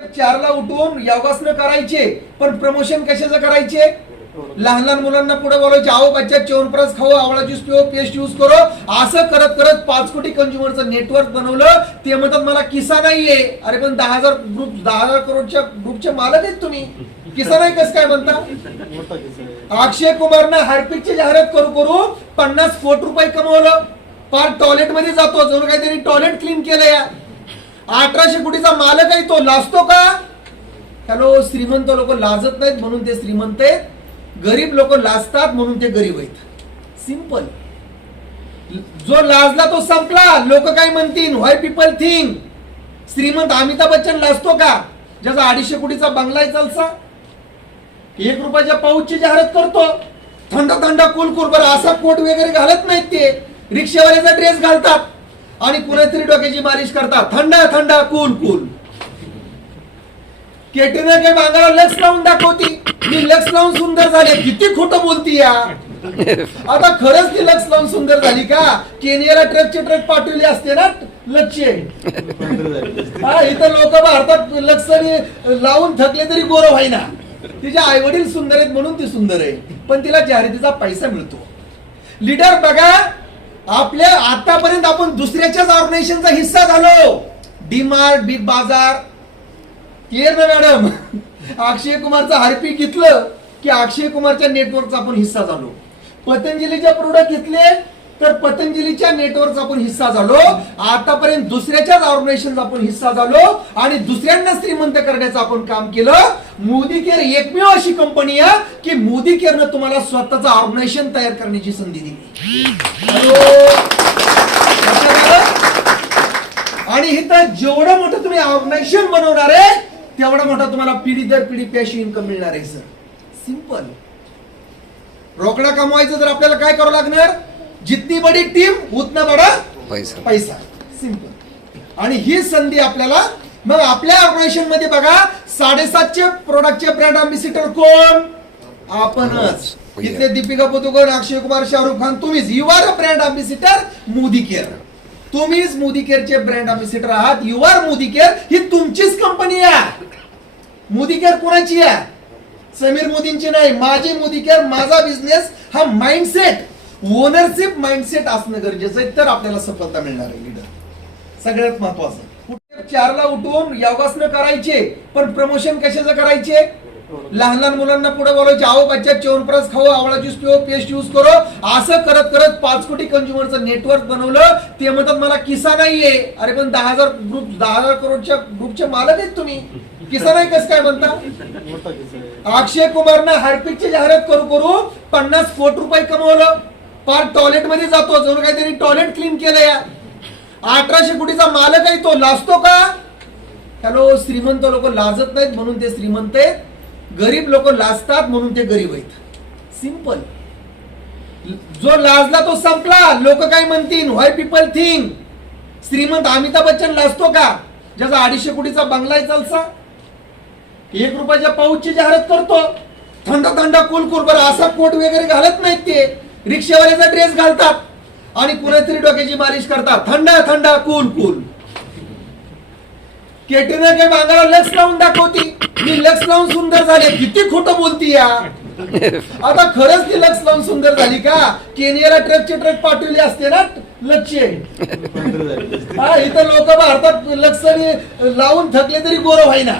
4ला उठून योगासनं करायचे, पण प्रमोशन कशाचं करायचे? लहान लहान मुलांना पुढे बोलायचे, आओ बच्चा च्यवनप्राश खाओ, आवळा ज्यूस पिओ, पेस्ट यूज करो. असं करत करत 5 कोटी कंझ्युमरचं नेटवर्क बनवलं. ते म्हणतात मला किसा नाहीये. अरे पण 10,000 ग्रुप, 10,000 करोडच्या ग्रुपचे मालक आहेत तुम्ही. किसा नाही कसं काय म्हणता? अक्षय कुमारनं हार्पिकची जाहिरात करू करू 50 कोटी रुपये कमवलं. पार टॉयलेट मध्ये जातो, जणू काहीतरी टॉयलेट क्लीन केलं. या 1800 कोटीचा मालक आहे तो, लाजतो का? हॅलो, श्रीमंत लोक लाजत नाहीत म्हणून ते श्रीमंत आहेत, गरीब लोक लाजतात म्हणून ते गरीब आहेत. सिंपल. जो लाजला तो संपला. लोक काय म्हणतील? व्हाय पीपल थिंक. श्रीमंत अमिताभ बच्चन लाजतो का? ज्याचा 250 कोटीचा बंगला आहे चालसा, 1 रुपयाच्या पाऊचची जाहिरात करतो. थंड थंड कूल कूल. बरं, असा कोट वगैरे घालत नाहीत ते, रिक्षावाल्याचा ड्रेस घालतात आणि कुणातरी डोक्याची मालिश करतात. थंड थंड कूल कूल. कॅटरीना कैफ अंगाला लक्स लावून दाखवती, मी लक्स लावून सुंदर झाले. किती खोटं बोलती या. आता खरंच ती लक्स लावून सुंदर झाली का? केनियाला ट्रकचे ट्रक पाठवले असते ना लक्ष्य. इथं लोक भारतात लक्ष लावून थकले तरी गोरं व्हायना. तिचे आई वडील सुंदर आहेत म्हणून ती सुंदर आहे, पण तिला जाहिरातीचा पैसा मिळतो. लीडर बघा, आपल्या आतापर्यंत आपण दुसऱ्याच्याच ऑर्गनायझेशनचा हिस्सा झालो. डीमार्ट, बिग बाजार. क्लिअर ना मॅडम? अक्षय कुमारचं हार्पिक घेतलं की अक्षय कुमारच्या नेटवर्कचा आपण हिस्सा झालो. पतंजलीचे प्रोडक्ट घेतले तर पतंजलीच्या नेटवर्कचा आपण हिस्सा झालो. आतापर्यंत दुसऱ्याच्याच ऑर्गनायझेशनचा आपण हिस्सा झालो आणि दुसऱ्यांना श्रीमंत करण्याचं आपण काम केलं. मोदी केअर एकमेव अशी कंपनी आहे की मोदी केअरनं तुम्हाला स्वतःचं ऑर्गनायझेशन तयार करण्याची संधी दिली. आणि इथं जेवढं मोठं तुम्ही ऑर्गनायझेशन बनवणार आहे तेवढा मोठा तुम्हाला पिढी दर पिढी पॅसिव्ह इन्कम मिळणार आहे. Sir, simple. रोकडा कमवायचं तर आपल्याला काय करावं लागणार? जितनी बडी टीम उतना बडा पैसा. सिंपल. आणि ही संधी आपल्याला, मग आपल्या ऑर्गनायझेशन मध्ये बघा 750 प्रोडक्टचे ब्रँड अम्बॅसिडर कोण? आपणच. इथले दीपिका पदुकोण, अक्षय कुमार, शाहरुख खान, तुम्हीच. You are a brand ambassador Modicare. तुम्हीच मोदी केअरचे ब्रँड अम्बॅसिडर आहात. You are Modicare. ही तुमचीच कंपनी आहे. मोदी केअर कोणाची आहे? समीर मोदींची नाही. माझी मोदी केअर, माझा बिझनेस. हा माइंडसेट, ओनरशिप माइंडसेट असणं गरजेचं आहे, तर आपल्याला सफलता मिळणार आहे. लीडर सगळ्यात महत्वाचं. 4ला उठून योगासनं करायचे, पण प्रमोशन कशाचं करायचे? लहान लहान मुलांना पुढे बोलायचे, आओ बच्चा च्यवनप्राश खाओ, आवळा ज्यूस पिओ, पेस्ट यूज करो. असं करत करत 5 कोटी कंझ्युमरचं नेटवर्क बनवलं. ते म्हणतात मला किसा नाहीये. अरे पण 10,000 ग्रुप, 10,000 करोडच्या ग्रुपचे मालक आहेत तुम्ही. किसा नाही कसं काय म्हणता? अक्षय कुमारनं हार्पिकची जाहिरात करू करू 50 कोटी रुपये कमवलं. पार टॉयलेट मध्ये जातो, जणू काहीतरी टॉयलेट क्लीन केलं. या 1800 कोटीचा मालक आहे तो, लाजतो का? हॅलो, श्रीमंत लोक लाजत नाहीत म्हणून ते श्रीमंत आहेत, गरीब लोक लाजतात म्हणून ते गरीब आहेत. सिंपल. जो लाजला तो संपला. लोक काय म्हणतील? व्हाय पीपल थिंक. श्रीमंत अमिताभ बच्चन लाजतो का? ज्याचा 250 कोटीचा बंगला आहे चालसा, 1 रुपयाच्या पाऊचची जाहिरात करतो. थंड थंड कूल कूल. बरं, असा कोट वगैरे घालत नाहीत ते, रिक्षावाल्याचा ड्रेस घालतात आणि कुणातरी डोक्याची मालिश करतात. थंड थंड कूल कूल. कॅटरीना कैफ अंगाला लक्स लावून दाखवती, मी लक्स लावून सुंदर झाले. किती खोटं बोलती या. आता खरंच ती लक्स लावून सुंदर झाली का? केनियाला ट्रकचे ट्रक पाठवले असते ना लक्ष्य. इथं लोक भारतात लक्ष लावून थकले तरी गोरं व्हायना.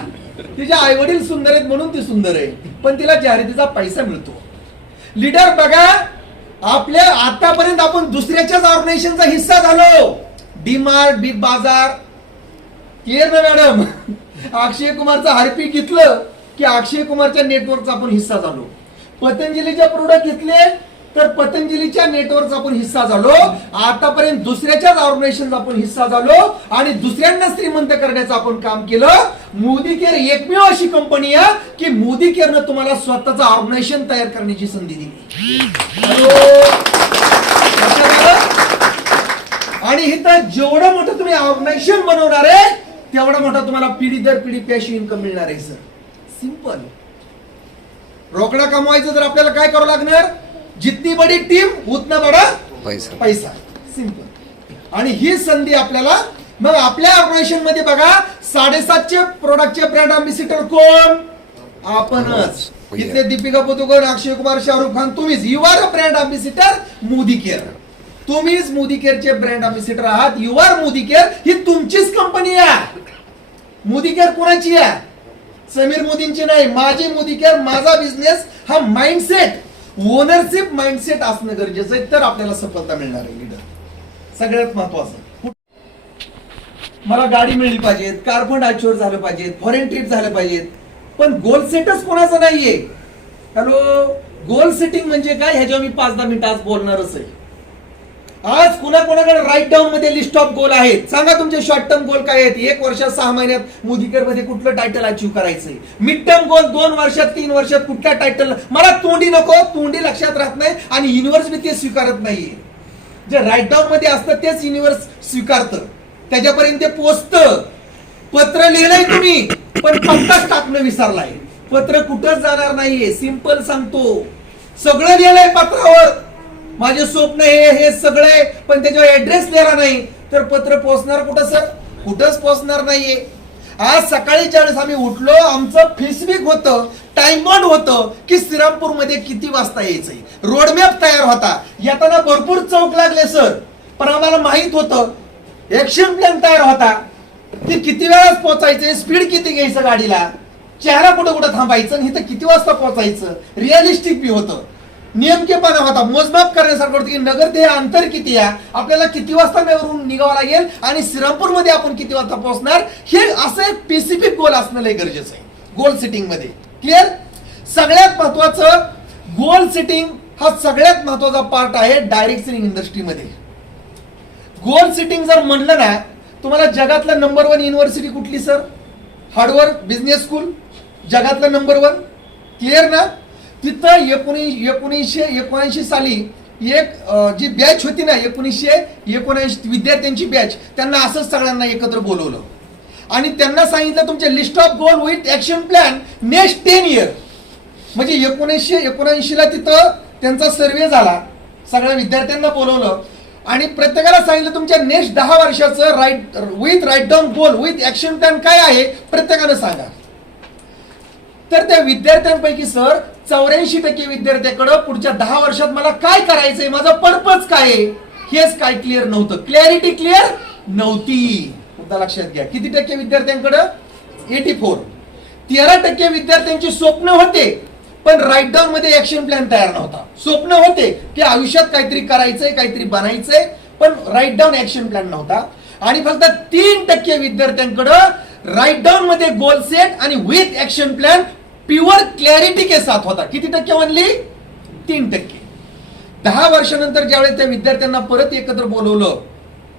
तिचे आई वडील सुंदर आहेत म्हणून ती सुंदर आहे, पण तिला जाहिरातीचा पैसा मिळतो. लीडर बघा, आपल्या आतापर्यंत आपण दुसऱ्याच्याच ऑर्गनायझेशनचा हिस्सा झालो. डीमार्ट, बिग बाजार. क्लिअर ना मॅडम? अक्षय कुमारचं हार्पिक घेतलं की अक्षय कुमारच्या नेटवर्कचा आपण हिस्सा झालो. पतंजलीचे प्रोडक्ट घेतले तर पतंजलीच्या नेटवर्कचा आपण हिस्सा झालो. आतापर्यंत दुसऱ्याच्याच ऑर्गनायझेशनचा आपण हिस्सा झालो आणि दुसऱ्यांना श्रीमंत करण्याचं आपण काम केलं. मोदी केअर एकमेव अशी कंपनी आहे की मोदी केअरनं तुम्हाला स्वतःचं ऑर्गनायझेशन तयार करण्याची संधी दिली. आणि इथं जेवढं मोठं तुम्ही ऑर्गनायझेशन बनवणार आहे तेवढा मोठा तुम्हाला पिढी दर पिढी पॅसिव्ह इन्कम मिळणार आहे. Sir, simple. रोकडा कमवायचं तर आपल्याला काय करावं लागणार? जितनी बडी टीम उतना बडा पैसा. सिंपल. आणि ही संधी आपल्याला मग आपल्या ऑर्गनायझेशन मध्ये बघा 750 प्रोडक्टचे ब्रँड अम्बॅसिडर कोण? आपणच. इथले दीपिका पदुकोण, अक्षय कुमार, शाहरुख खान, तुम्हीच. You are a brand ambassador Modicare. तुम्हीच मोदी केअरचे ब्रँड अम्बॅसिडर आहात. You are Modicare. ही तुमचीच कंपनी आहे. मोदी केअर कोणाची आहे? समीर मोदींची नाही. माझी मोदी केअर, माझा बिझनेस. हा माइंडसेट, ओनरशिप माइंडसेट असणं गरजेचं आहे, तर आपल्याला सफलता मिळणार आहे. लीडर सगळ्यात महत्वाचं. मला गाडी मिळली पाहिजे, कार फंड अचीव्ह झालं पाहिजे, फॉरेन ट्रिप झालं पाहिजेत, पण गोल सेटच कोणाचं नाहीये. हॅलो, गोल सेटिंग म्हणजे काय? ह्याच्यावर मी 5-10 मिनिटं आज बोलणारच आहे. आज कोणाकोणाकडे राईट डाऊन मध्ये लिस्ट ऑफ गोल आहेत? सांगा तुमचे शॉर्ट टर्म गोल काय आहेत? 1 वर्षात 6 महिन्यात मोदी केअर मध्ये कुठलं टायटल अचीव्ह करायचंय? मिड टर्म गोल 2 वर्षात 3 वर्षात कुठल्या टायटल? मला तोंडी नको, तोंडी लक्षात राहत नाही आणि युनिव्हर्स बी ते स्वीकारत नाहीये. जे राईट डाऊन मध्ये असतं तेच युनिव्हर्स स्वीकारतं, त्याच्यापर्यंत ते पोचतं. पत्र लिहिलंय तुम्ही पण पत्ताच टाकणं विसरलाय. पत्र कुठंच जाणार नाहीये. सिंपल सांगतो, सगळं लिहिलंय पत्रावर, माझे स्वप्न हे सगळे, पण त्याच्यावर ऍड्रेस लिहिला नाही तर पत्र पोहोचणार कुठं सर? कुठंच पोहोचणार नाहीये. आज सकाळी ज्यावेळेस आम्ही उठलो, आमचं फेसबुक होतं, टाइम बॉन्ड होतं की श्रीरामपूर मध्ये किती वाजता यायचंय. रोडमॅप तयार होता. येताना भरपूर चौक लागले सर, पण आम्हाला माहित होतं. ऍक्शन प्लॅन तयार होता की किती वेळाच पोहोचायचं, स्पीड किती घ्यायचं गाडीला, चेहरा कुठं कुठं थांबायचं आणि इथं किती वाजता पोहोचायचं. रिअलिस्टिक बी होतं, नेमकेपणा होता, मोजमाप करण्यासारखं होतं की नगर ते अंतर किती आहे, आपल्याला किती वाजता नगरहून निघावं लागेल आणि श्रीरामपूर मध्ये आपण किती वाजता पोहोचणार. हे असं एक स्पेसिफिक गोल असणं लय गरजेचं आहे गोल सेटिंग मध्ये. क्लिअर? सगळ्यात महत्वाचं गोल सेटिंग हा सगळ्यात महत्वाचा पार्ट आहे डायरेक्ट सेलिंग इंडस्ट्रीमध्ये. गोल सेटिंग जर म्हणलं ना, तुम्हाला जगातलं नंबर 1 युनिव्हर्सिटी कुठली सर? हार्वर्ड बिझनेस स्कूल, जगातलं नंबर 1. क्लिअर ना? तिथं 1979 साली एक जी बॅच होती ना, 1979 विद्यार्थ्यांची बॅच, त्यांना असंच सगळ्यांना एकत्र बोलवलं आणि त्यांना सांगितलं तुमचे list of goal with action plan next 10 year. म्हणजे 1979 ला तिथं त्यांचा सर्वे झाला, सगळ्या विद्यार्थ्यांना बोलवलं आणि प्रत्येकाला सांगितलं तुमच्या नेक्स्ट 10 वर्षाचं right down goal with action plan काय आहे प्रत्येकानं सांगा. तर त्या विद्यार्थ्यांपैकी सर 84% विद्यार्थ्याकडं पुढच्या 10 वर्षात मला काय करायचंय, माझा पर्पज काय आहे, हेच काय क्लिअर नव्हतं. क्लॅरिटी क्लिअर नव्हती. मुद्दा लक्षात घ्या. किती टक्के विद्यार्थ्यांकडं? 84. 13% विद्यार्थ्यांची स्वप्न होते पण राईट डाऊन मध्ये ऍक्शन प्लॅन तयार नव्हता. स्वप्न होते की आयुष्यात काहीतरी करायचंय, काहीतरी बनायचंय, पण राईट डाऊन ऍक्शन प्लॅन नव्हता. आणि फक्त 3% विद्यार्थ्यांकडं राईट डाऊन मध्ये गोल सेट आणि with action plan pure clarity के साथ होता. किती टक्के म्हणली? 3%. 10 वर्षानंतर ज्यावेळेस त्या विद्यार्थ्यांना परत एकत्र बोलवलं,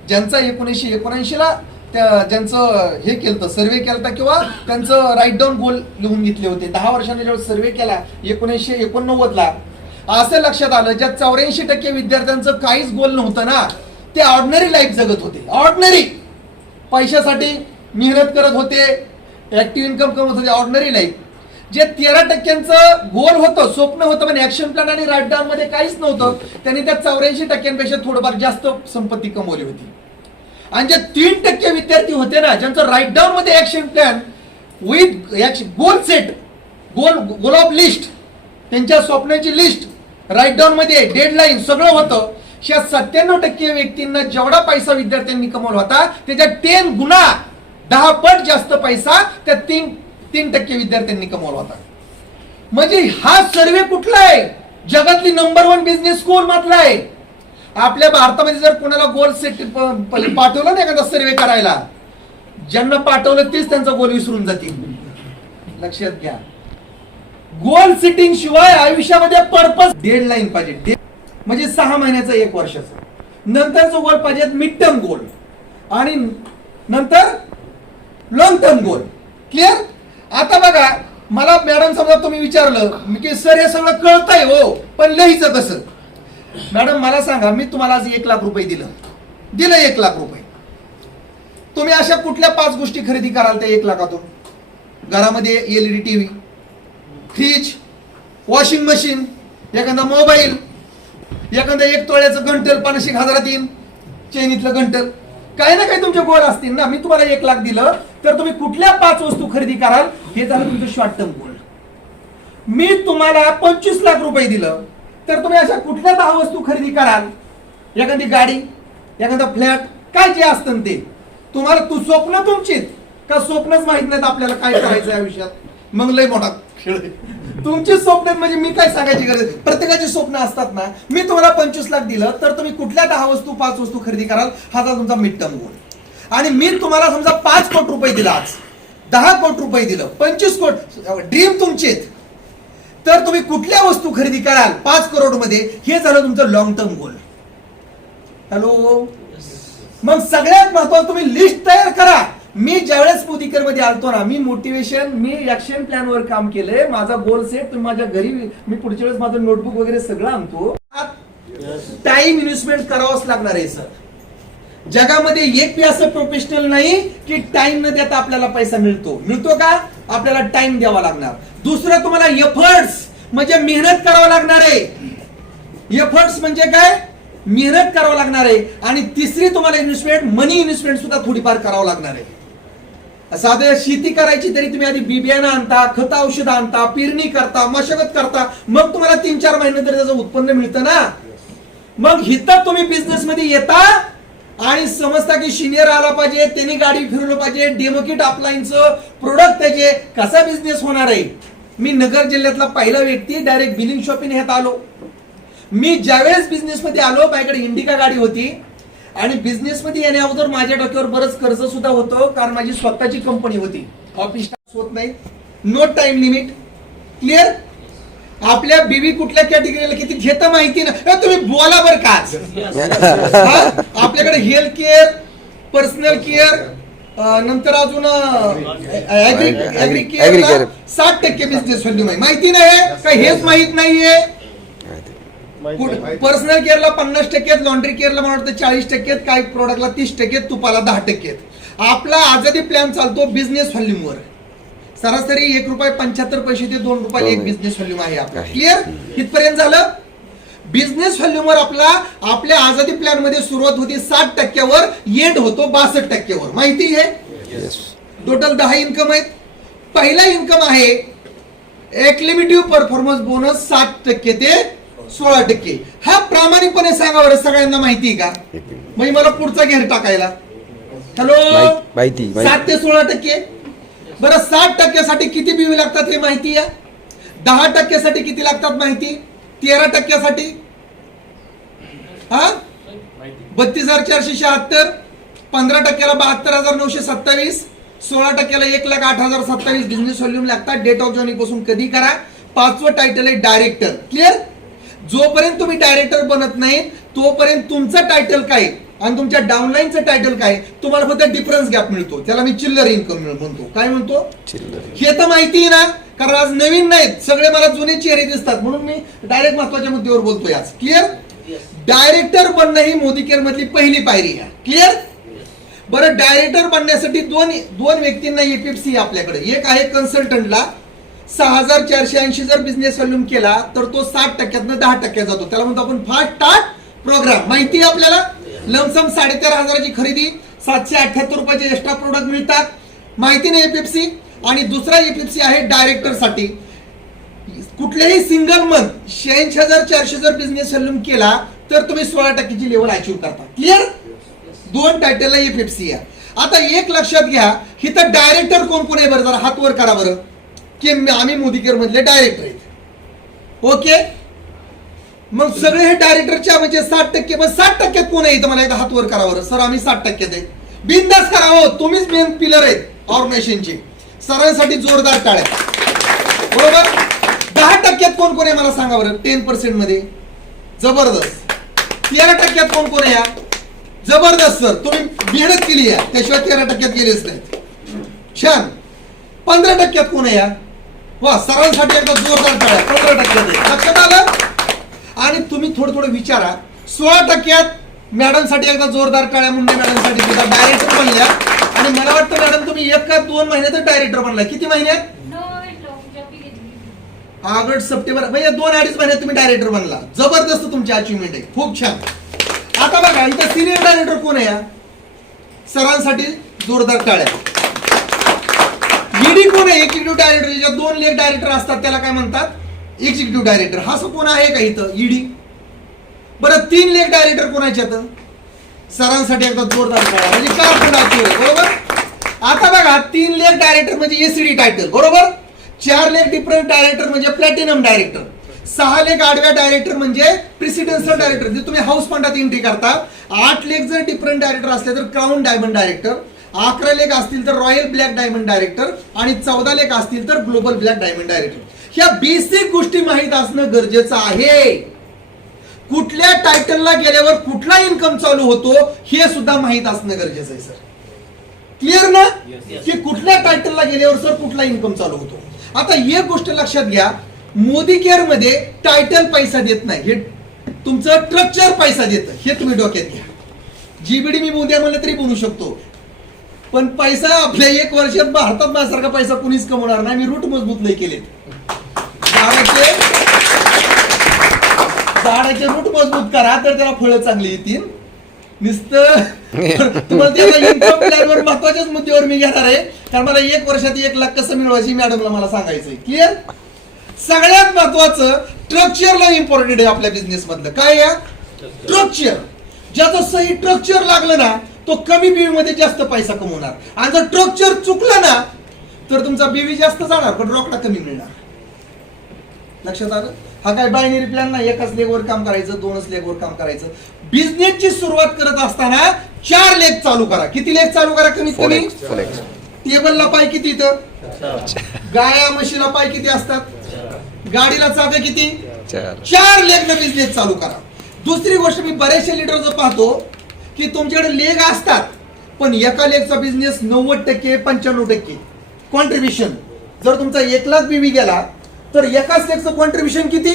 ज्यांचा 1979 ला ज्यांचं हे केलं सर्वे केला किंवा त्यांचं राईट डाऊन गोल लिहून घेतले होते, 10 वर्षांनी जेव्हा सर्वे केला 1989 ला, असं लक्षात आलं ज्या 84% विद्यार्थ्यांचं काहीच गोल नव्हतं ना, ते ऑर्डिनरी लाईफ जगत होते. ऑर्डिनरी पैशासाठी मेहनत करत होते, ऍक्टिव्ह इन्कम कमवत होते, ऑर्डिनरी लाईफ. जे 13% गोल होतं, स्वप्न होतं, पण ऍक्शन प्लॅन आणि राईट डाऊन मध्ये काहीच नव्हतं, त्यांनी त्या 84% थोडंफार जास्त संपत्ती कमवली होती. आणि जे 3% विद्यार्थी होते ना, ज्यांचं राईट डाऊन मध्ये action plan with goal set, goal of list, त्यांच्या स्वप्नांची लिस्ट, राईट डाऊन मध्ये डेडलाईन सगळं होतं. या 97% व्यक्तींना जेवढा पैसा विद्यार्थ्यांनी कमवला होता त्याच्या 10 गुणा 10 पट जास्त पैसा त्या 3% विद्यार्थ्यांनी कमवला होता. म्हणजे हा सर्वे कुठला आहे? जगातली नंबर 1 बिझनेस स्कूल मधला आहे. आपल्या भारतामध्ये जर कोणाला गोल सेट पाठवलं ना एखादा सर्वे करायला, ज्यांना पाठवलं तेच त्यांचा गोल विसरून जातील. लक्षात घ्या. गोल सेटिंग शिवाय आयुष्यामध्ये पर्पज, डेडलाईन पाहिजे. म्हणजे 6 महिन्याचा, 1 वर्षाचा. नंतरचा गोल पाहिजे मिड टर्म गोल आणि नंतर लॉंग टर्म गोल. क्लिअर? आता बघा, मला मॅडम समजा तुम्ही विचारलं की सर हे सगळं कळतंय हो, पण लिहायचं कसं? मॅडम मला सांगा, मी तुम्हाला आज 1 लाख रुपये दिलं 1 लाख रुपये, तुम्ही अशा कुठल्या 5 गोष्टी खरेदी कराल त्या 1 लाखातून? घरामध्ये LED TV, fridge, washing machine, एखादा मोबाईल, एखादा 1 तोळ्याचं घंटल 50,000 येईल, चेनीतलं घंटल, काही ना काही तुमचे गोल असतील ना. मी तुम्हाला 1 लाख दिलं तर तुम्ही कुठल्या 5 वस्तू खरेदी कराल, हे झालं तुमचं शॉर्ट टर्म गोल. मी तुम्हाला 25 लाख रुपये दिलं तर तुम्ही अशा कुठल्या 10 वस्तू खरेदी कराल, एखादी गाडी, एखादा फ्लॅट, काय जे असतं ते. तुम्हाला स्वप्न तुमचीच का स्वप्नच माहित नाहीत आपल्याला काय करायचं या आयुष्यात, मग लय मोठा खेळ. तुमची स्वप्न म्हणजे मी काय सांगायची गरज, प्रत्येकाची स्वप्न असतात ना. मी तुम्हाला 25 लाख दिलं तर तुम्ही कुठल्या 10 वस्तू 5 वस्तू खरेदी कराल, हा तुमचा मिड टर्म गोल. आणि मी तुम्हाला समजा 5 कोटी रुपये दिला, आज 10 कोटी रुपये दिलं, 25 कोटी ड्रीम तुमचेच, तर तुम्ही कुठल्या वस्तू खरेदी कराल 5 करोड मध्ये, हे झालं तुमचं लॉंग टर्म गोल. हॅलो. मग सगळ्यात महत्वाचं तुम्ही लिस्ट तयार करा. मी ज्यावेळेस मोदीकर मध्ये आलतो ना, मी मोटिवेशन, मी ऍक्शन प्लॅन वर काम केलंय. माझा गोल सेट तुम्ही माझ्या घरी, मी पुढच्या वेळेस माझं नोटबुक वगैरे सगळं आणतो. टाइम इन्व्हेस्टमेंट करावंच लागणार आहे सर. जगामध्ये एक बी असं प्रोफेशनल नाही की टाइम न देता आपल्याला पैसा मिळतो का, आपल्याला टाइम द्यावा लागणार. दुसरं तुम्हाला एफर्ट्स म्हणजे मेहनत करावं लागणार आहे. एफर्ट्स म्हणजे काय, मेहनत करावं लागणार आहे. आणि तिसरी तुम्हाला इन्व्हेस्टमेंट, मनी इन्व्हेस्टमेंट सुद्धा थोडीफार करावं लागणार आहे. साधं शेती करायची तरी तुम्ही आधी बियाणं आणता, खत औषध आणता, पेरणी करता, मशागत करता, मग तुम्हाला 3-4 महिने तरी त्याचं उत्पन्न मिळतं ना. मग हिथं तुम्ही बिझनेस मध्ये येता आणि समजता की सिनियर आला पाहिजे, त्यांनी गाडी फिरवलं पाहिजे, डेमो किट ऑफलाईनचं प्रोडक्ट त्याचे, कसा बिझनेस होणार आहे. मी नगर जिल्ह्यातला पहिला व्यक्ती डायरेक्ट बिलिंग शॉपिंग ह्यात आलो. मी ज्यावेळेस बिझनेस मध्ये आलो, माझ्याकडे इंडिका गाडी होती आणि बिझनेस मध्ये येण्या अगोदर माझ्या डोक्यावर बरंच कर्ज सुद्धा होतं, कारण माझी स्वतःची कंपनी होती. ऑफिस होत नाही, नो टाइम लिमिट. क्लिअर. आपल्या बीवी कुठल्या कॅटेगरीला किती घेतं माहिती ना, तुम्ही बोला बरं का. आपल्याकडे हेल्थ केअर, पर्सनल केअर, नंतर अजून ऍग्री केअर 60% बिझनेस व्हॅल्यू माहिती नाही का, हेच माहित नाहीये. पर्सनल केअरला 50%, लॉन्ड्री केअरला मला वाटतं 40%, काही प्रोडक्टला 30%, तुपाला 10%. आपला आजादी प्लॅन चालतो बिझनेस व्हॉल्यूमवर. सरासरी ₹1.75 ते ₹2 एक बिझनेस व्हॉल्यूम आहे आपला. क्लिअर. इथपर्यंत झालं. बिझनेस व्हॉल्यूमवर आपल्या आजादी प्लॅन मध्ये सुरुवात होती 60%वर, एंड होतो 62%वर. माहिती आहे. टोटल 10 इन्कम आहेत. पहिला इन्कम आहे एक्लिमिटिव्ह परफॉर्मन्स बोनस 7% ते 16%. हा प्रामाणिकपणे सांगा बरं, सगळ्यांना माहिती आहे का, म्हणजे मला पुढचा घेर टाकायला. हॅलो. 7 ते 16%. बरं 60% साठी किती बीवी लागतात हे माहिती आहे. 10% साठी किती लागतात माहिती. 13% साठी 32,476, 15%ला 72,927, 16%ला 1,08,027 बिझनेस व्हॉल्यूम लागतात. डेट ऑफ जॉईनिंग पासून कधी करा. 5वं टायटल आहे डायरेक्टर. क्लिअर. जोपर्यंत तुम्ही डायरेक्टर बनत नाही तोपर्यंत तुमचं टायटल काय आणि तुमच्या डाऊनलाईनचं टायटल काय, तुम्हाला फक्त डिफरन्स गॅप मिळतो. त्याला मी चिल्लर इन्कम म्हणतो. काय म्हणतो, हे तर माहिती आहे ना, कारण आज नवीन नाहीत सगळे, मला जुने चेहरे दिसतात, म्हणून मी डायरेक्ट महत्वाच्या मुद्द्यावर बोलतोय आज. क्लिअर. डायरेक्टर बनणं ही मोदी केअर मधली पहिली पायरी आहे. क्लिअर. बरं डायरेक्टर बनण्यासाठी दोन व्यक्तींना एपीएफसी आपल्याकडे. एक आहे कन्सल्टंटला 6,480 जर बिझनेस व्हॉल्यूम केला तर तो 60%तनं 10% जातो. त्याला म्हणतो आपण फास्ट स्टार्ट प्रोग्राम. माहिती आहे आपल्याला. लमसम 13,500ची खरेदी, ₹778 एक्स्ट्रा प्रोडक्ट मिळतात. माहिती नाही एपीएफसी. आणि दुसरा एपीएफसी आहे डायरेक्टर साठी. कुठल्याही सिंगल मंथ 86,400 जर बिझनेस व्हॉल्यूम केला तर तुम्ही 16%ची लेवल अचीव्ह करता. क्लिअर. 2 टायटलला एपीएफसी आहे. आता एक लक्षात घ्या, इथं डायरेक्टर कोण कोण आहे बरं, जरा हात वर करा बरं, की आम्ही मोदी केअर मधले डायरेक्टर आहेत. ओके. मग सगळे हे डायरेक्टरच्या म्हणजे 60%, मग 60% कोण आहे, मला एकदा हात वर करा बरं. सर आम्ही 60% आहेत. बिंदास करा हो, तुम्हीच मेन पिलर आहेत ऑर्गनायझेशनचे. सरांसाठी जोरदार टाळ्या. बरोबर. 10% कोण कोण आहे मला सांगा बरं. 10% मध्ये जबरदस्त. 13% कोण कोण आहे. जबरदस्त सर, तुम्ही मेहनत केली आहे, त्याशिवाय 13% गेलेच नाहीत. छान. 15% कोण आहे. वा, सरांसाठी एकदा जोरदार टाळ्या. 15% लक्षात आलं. आणि तुम्ही थोडं विचारा. 16% मॅडम साठी एकदा जोरदार टाळ्या. मुंडे मॅडम साठी सुद्धा डायरेक्टर बनल्या. आणि मला वाटतं मॅडम तुम्ही 1 का 2 महिन्यात डायरेक्टर बनला. किती महिन्यात. ऑगस्ट सप्टेंबर म्हणजे 2-2.5 महिन्यात तुम्ही डायरेक्टर बनला. जबरदस्त तुमची अचिव्हमेंट आहे. खूप छान. आता बघा इथं सिनियर डायरेक्टर कोण आहे. सरांसाठी जोरदार टाळ्या. ईडी कोण आहे? Executive director. ज्याच्यात 2 लेख डायरेक्टर असतात त्याला काय म्हणतात? Executive director. हा कोण आहे का इथं? ईडी. बरं 3 लेख डायरेक्टर कोणाच्यात? सरांसाठी एकदा जोरदार टाळ्या. म्हणजे 4 फंडाचे, बरोबर. आता बघा 3 लेख डायरेक्टर म्हणजे एसीडी टायटल, बरोबर. 4 लेख डिफरंट डायरेक्टर म्हणजे प्लॅटिनम डायरेक्टर. 6 लेख आडव्या डायरेक्टर म्हणजे प्रेसिडेन्शियल डायरेक्टर, जे तुम्ही हाऊस फंडात एंट्री करता. 8 लेख जर डिफरंट डायरेक्टर असले तर क्राऊन डायमंड डायरेक्टर. 11 लेख असतील तर रॉयल ब्लॅक डायमंड डायरेक्टर आणि 14 लेख असतील तर ग्लोबल ब्लॅक डायमंड डायरेक्टर. ह्या बेसिक गोष्टी माहीत असणं गरजेचं आहे. कुठल्या टायटलला गेल्यावर कुठला इन्कम चालू होतो हे सुद्धा माहीत असणं गरजेचं आहे सर. क्लिअर ना? की कुठल्या टायटलला गेल्यावर सर कुठला इन्कम चालू होतो. आता एक गोष्ट लक्षात घ्या, मोदी केअर मध्ये टायटल पैसा देत नाही, हे तुमचं स्ट्रक्चर पैसा देतं, हे तुम्ही डोक्यात घ्या. जीबीडी मी उद्या म्हणलं तरी बोलू शकतो, पण पैसा आपल्या 1 वर्षात भारतात माझ्यासारखा पैसा कुणीच कमवणार नाही. मी रूट मजबूत नाही केले. झाडाचे रूट मजबूत करा तर त्याला फळं चांगली येतील. नुसतं तुम्हाला त्याचा इन्कम प्लॅनवर महत्वाच्याच मुद्द्यावर मी घेणार आहे, कारण मला 1 वर्षात 1 लाख कसं मिळवायची मॅडमला मला सांगायचंय. क्लिअर? सगळ्यात महत्वाचं स्ट्रक्चरला इम्पॉर्टंट आहे आपल्या बिझनेस मधलं. काय या स्ट्रक्चर? ज्याचं सही स्ट्रक्चर लागलं ना तो कमी बीवी मध्ये जास्त पैसा कमवणार, आणि जर स्ट्रक्चर चुकलं ना तर तुमचा बीवी जास्त जाणार पण रोकडा कमी मिळणार. लक्षात आलं? हा काय बायनरी प्लॅन नाही, एकाच लेगवर काम करायचं, 2च लेगवर काम करायचं. बिझनेसची सुरुवात करत असताना 4 लेग चालू करा. किती लेग चालू करा? कमीत कमी. टेबलला पाय किती इथं? गाया म्हशीला पाय किती असतात? गाडीला चाके किती? 4 लेग न बिझनेस चालू करा. दुसरी गोष्ट, मी बरेचसे लीडर पाहतो की तुमच्याकडे लेग असतात पण एका लेगचा बिझनेस 90% 95% कॉन्ट्रीब्युशन. जर तुमचा 1 लाख बीवी गेला तर एकाच लेगचं कॉन्ट्रीब्युशन किती?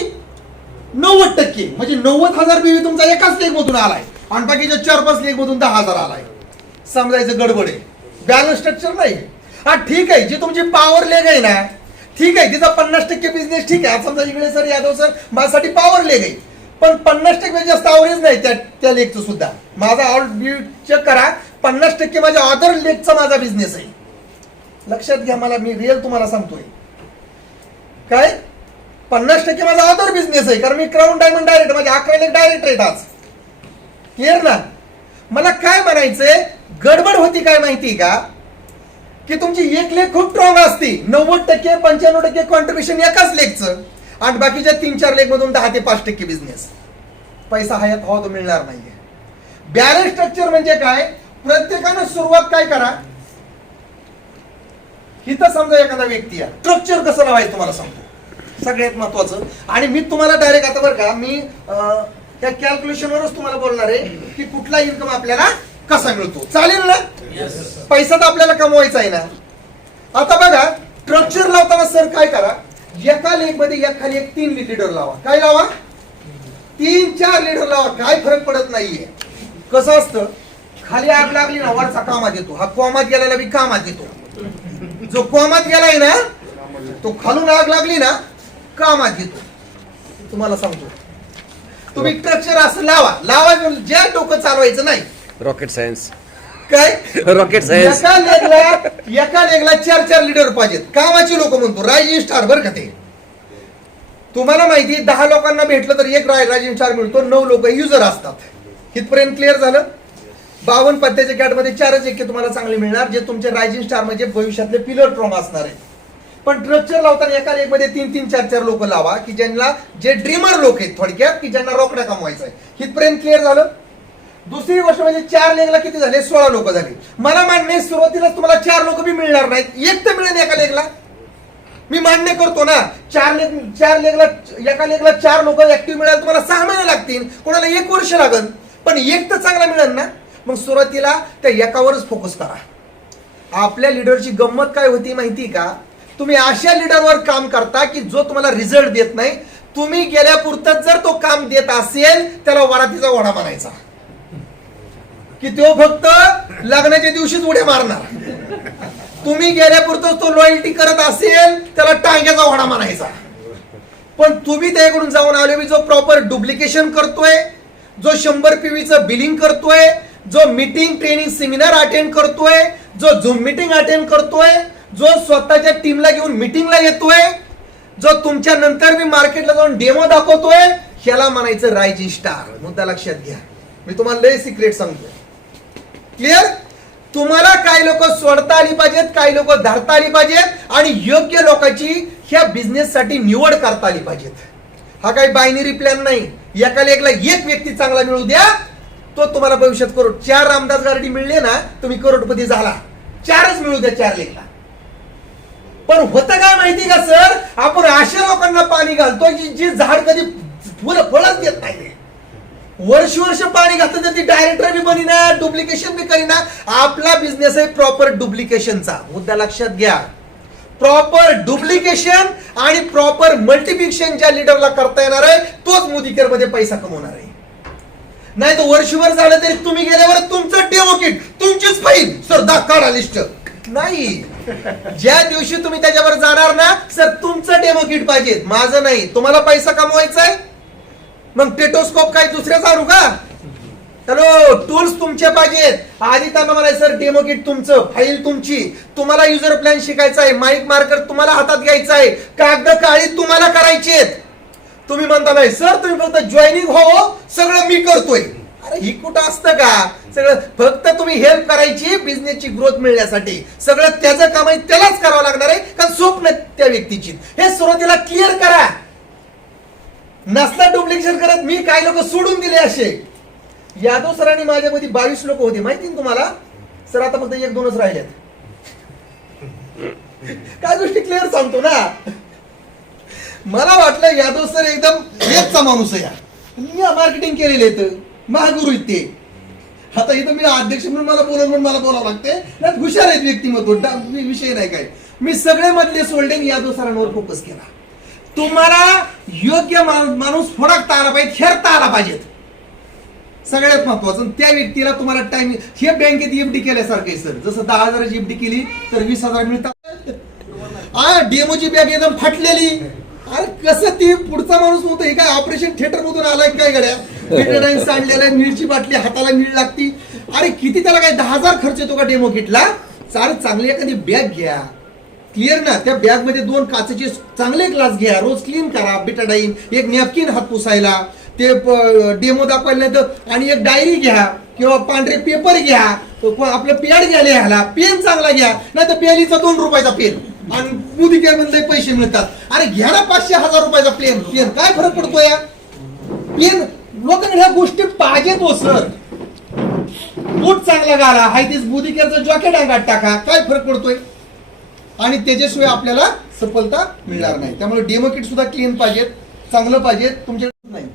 90%. म्हणजे 90,000 बीवी तुमचा एकाच लेग मधून आलाय आणि बाकीच्या 4-5 लेग मधून 10,000 आलाय. समजायचं गडबड आहे, बॅलन्स स्ट्रक्चर नाही. हा ठीक आहे, जी तुमची पॉवर लेग आहे ना, ठीक आहे, तिचा 50% बिझनेस ठीक आहे. समजा इकडे सर यादव सर माझ्यासाठी पॉवर लेग आहे, पण 50% जास्त अवरेज नाही त्या लेगचं सुद्धा. माझा ऑल चेक करा, 50% माझ्या अदर लेगचा माझा बिझनेस आहे. लक्षात घ्या, मला मी रिअल तुम्हाला सांगतोय. काय 50% माझा अदर बिझनेस आहे, कारण मी क्राऊन डायमंड डायरेक्टर, माझे 11 लेग डायरेक्टर आहेत आज. क्लिअर ना? मला काय म्हणायचंय, गडबड होती काय माहिती का, की तुमची 1 लेग खूप स्ट्रॉंग असते, 90% 95% कॉन्ट्रीब्युशन एकाच लेगचं, आणि बाकीच्या 3-4 लेग मधून 10 ते 5% बिझनेस. पैसा हयात हवा तो मिळणार नाहीये. बॅलन्स स्ट्रक्चर म्हणजे काय? प्रत्येकानं सुरुवात काय करा, इथं समजा एखादा व्यक्ती आहे, स्ट्रक्चर कसं लावायचं तुम्हाला सांगतो सगळ्यात महत्वाचं. आणि मी तुम्हाला डायरेक्ट आता बरं का, मी त्या कॅल्क्युलेशनवरच तुम्हाला बोलणार आहे की कुठला इन्कम आपल्याला कसा मिळतो. चालेल ना? पैसा तर आपल्याला कमवायचा आहे ना. आता बघा, स्ट्रक्चर लावताना सर काय करा, एका लेग मध्ये एखादी 3 लीडर लावा. काय लावा? 3-4 लीडर लावा. काय फरक पडत नाहीये. कसं असतं, खाली आग लागली ना वरचा कामात येतो, हा कोमात गेलेला बी कामात येतो. जो कोमात गेलाय ना तो खालून आग लागली ना कामात येतो. तुम्हाला सांगतो, तुम्ही स्ट्रक्चर असं लावा ज्या डोकं चालवायचं नाही. Rocket science. काय रॉकेट सायन्स. एका लेगला 4-4 लीडर पाहिजेत. कामाची लोक म्हणतो, रायझिंग स्टार बरं का ते. तुम्हाला माहिती 10 लोकांना भेटलं तर 1 रायझिंग स्टार मिळतो, 9 लोक युजर असतात. इथपर्यंत क्लिअर झालं? 52 पत्त्याच्या कॅटमध्ये 4च एके तुम्हाला चांगले मिळणार, जे तुमचे रायझिंग स्टार म्हणजे भविष्यातले पिलर स्ट्रॉंग असणार आहेत. पण स्ट्रक्चर लावताना एका लेग मध्ये 3-3, 4-4 लोक लावा, की ज्यांना जे ड्रीमर लोक आहेत थोडक्यात, की ज्यांना रोकडा कमवायचा आहे. इथपर्यंत क्लिअर झालं? दुसरी गोष्ट म्हणजे 4 लेगला किती झाले? 16 लोक झाले. मला मान्य, सुरुवातीलाच तुम्हाला 4 लोक बी मिळणार नाहीत, 1 तर मिळेल एका लेगला. मी मान्य करतो ना, 4 लेगला एका लेगला 4 लोक ऍक्टिव्ह मिळाल, तुम्हाला 6 महिने लागतील, कोणाला 1 वर्ष लागल, पण 1 तर चांगला मिळेल ना. मग सुरुवातीला त्या एकावरच फोकस करा. आपल्या लीडरची गंमत काय होती माहिती का, तुम्ही अशा लीडरवर काम करता की जो तुम्हाला रिझल्ट देत नाही. तुम्ही गेल्यापुरतं जर तो काम देत असेल त्याला वरातीचा ओढा म्हणायचा, की तो फक्त लग्नाच्या दिवशीच उड्या मारणार. तुम्ही गेल्यापुरतं तो लॉयल्टी करत असेल त्याला टांग्याचा ओढा म्हणायचा. पण तुम्ही त्याकडून जाऊन आले, जो प्रॉपर डुप्लिकेशन करतोय, जो 100 PV चं बिलिंग करतोय, जो मीटिंग ट्रेनिंग सेमिनार अटेंड करतोय, जो झूम मीटिंग अटेंड करतोय, जो स्वतःच्या टीमला घेऊन मीटिंगला येतोय, जो तुमच्या नंतर मी मार्केटला जाऊन डेमो दाखवतोय, ह्याला म्हणायचं रायझिंग स्टार. मुद्दा लक्षात घ्या. मी तुम्हाला लय सिक्रेट सांगतोय. क्लिअर? तुम्हाला काही लोक सोडता आली पाहिजेत, काही लोक धरता आली पाहिजेत आणि योग्य लोकांची ह्या बिझनेस साठी निवड करता आली पाहिजेत. हा काही बायनरी प्लॅन नाही. एकाला एक व्यक्ती चांगला मिळू द्या, तो तुम्हाला भविष्यात करोड. 4 रामदास गारडी मिळले ना, तुम्ही करोडपती झाला. 4च मिळू द्या 4 लेखला. पण होतं काय माहिती का सर, आपण अशा लोकांना पाणी घालतो जी झाड कधी फळच देत नाही. वर्ष पाणी घालतं तर ती डायरेक्टर बी बनीना, डुप्लिकेशन बी करीना. आपला बिझनेस आहे प्रॉपर डुप्लिकेशनचा. मुद्दा लक्षात घ्या. प्रॉपर डुप्लिकेशन आणि प्रॉपर मल्टिप्लिकेशन ज्या लीडरला करता येणार आहे, तोच मोदीकेअर मध्ये पैसा कमवणार आहे. नाही तर वर्षभर झालं तरी तुम्ही गेल्यावर तुमचं डेमो किट, तुमचीच फाईल सर काढा लिस्ट नाही. ज्या दिवशी तुम्ही त्याच्यावर जाणार ना सर, तुमचं डेमो किट पाहिजे, माझं नाही. तुम्हाला पैसा कमवायचा आहे, मग टेटोस्कोप काय दुसऱ्याच आणू का? हॅलो, टूल्स तुमचे पाहिजेत. आधी त्यांना म्हणायचं सर डेमो किट तुमचं, फाईल तुमची, तुम्हाला युजर प्लॅन शिकायचा आहे, माईक मार्कर तुम्हाला हातात घ्यायचा आहे, कागद काळी तुम्हाला करायची आहेत. तुम्ही म्हणता नाही सर तुम्ही फक्त जॉईनिंग हो, सगळं मी करतोय. अरे ही कुठं असतं का? सगळं फक्त तुम्ही हेल्प करायची बिझनेसची ग्रोथ मिळण्यासाठी. सगळं त्याचं काम आहे, त्यालाच करावं लागणार आहे, कारण स्वप्न त्या व्यक्तीची. हे सुरुवातीला क्लिअर करा. नसता डुप्लिकेशन करत मी काही लोक सोडून दिले असे. यादव सरांनी माझ्यामध्ये 22 लोक होते माहिती ना तुम्हाला सर. आता फक्त 1-2च राहिलेत. काय गोष्टी क्लिअर सांगतो ना. मला वाटलं यादव सर एकदम हेचचा माणूस आहे. मी मार्केटिंग केलेले आहेत, महागुरु आहेत ते. आता इथं मी अध्यक्ष म्हणून मला बोलावं लागते. नाही हुशार आहेत व्यक्तिमत्व, विषय नाही काय. मी सगळे मधले सोडले, यादव सरांवर फोकस केला. तुम्हाला योग्य माणूस फोडकता आला पाहिजे, खेळता आला पाहिजे. सगळ्यात महत्वाचं. त्या व्यक्तीला तुम्हाला टाइम. हे बँकेत एफडी केल्यासारखं आहे सर. जसं 10,000ची एफडी केली तर 20,000 मिळतात. डेमोची बॅग एकदम फाटलेली. अरे कसं ती पुढचा माणूस होतो, हे काय ऑपरेशन थिएटर मधून आलाय काय गड्या? बेटाडाईन सांडलेला आहे, मिरची बाटली हाताला नीळ लागती. अरे किती त्याला काय 10,000 खर्च येतो का डेमो किटला? चांगली एखादी बॅग घ्या. क्लिअर ना? त्या बॅग मध्ये 2 काचेचे चांगले ग्लास घ्या, रोज क्लीन करा. बेटाडाईन, एक नॅपकिन हात पुसायला, ते डेमो दाखवायला नाही तर, आणि एक डायरी घ्या किंवा पांढरे पेपर घ्या. आपलं पॅड घ्या लिहायला, पेन चांगला घ्या. नाही तर पेलीचा 2 रुपयाचा पेन आणि मोदीकेअर मधले पैसे मिळतात. अरे घ्या ना 500-1000 रुपयाचा पेन. काय फरक पडतो या पेन? लोकांना ह्या गोष्टी पाहिजेत हो सर. बूट चांगला घाला, हाय तेच मोदीकेअरचं जॉकेट अंगात टाका. काय फरक पडतोय? आणि त्याच्याशिवाय आपल्याला सफलता मिळणार नाही. त्यामुळे डेमो किट सुद्धा क्लीन पाहिजेत, चांगलं पाहिजे. तुमच्याकडे नाही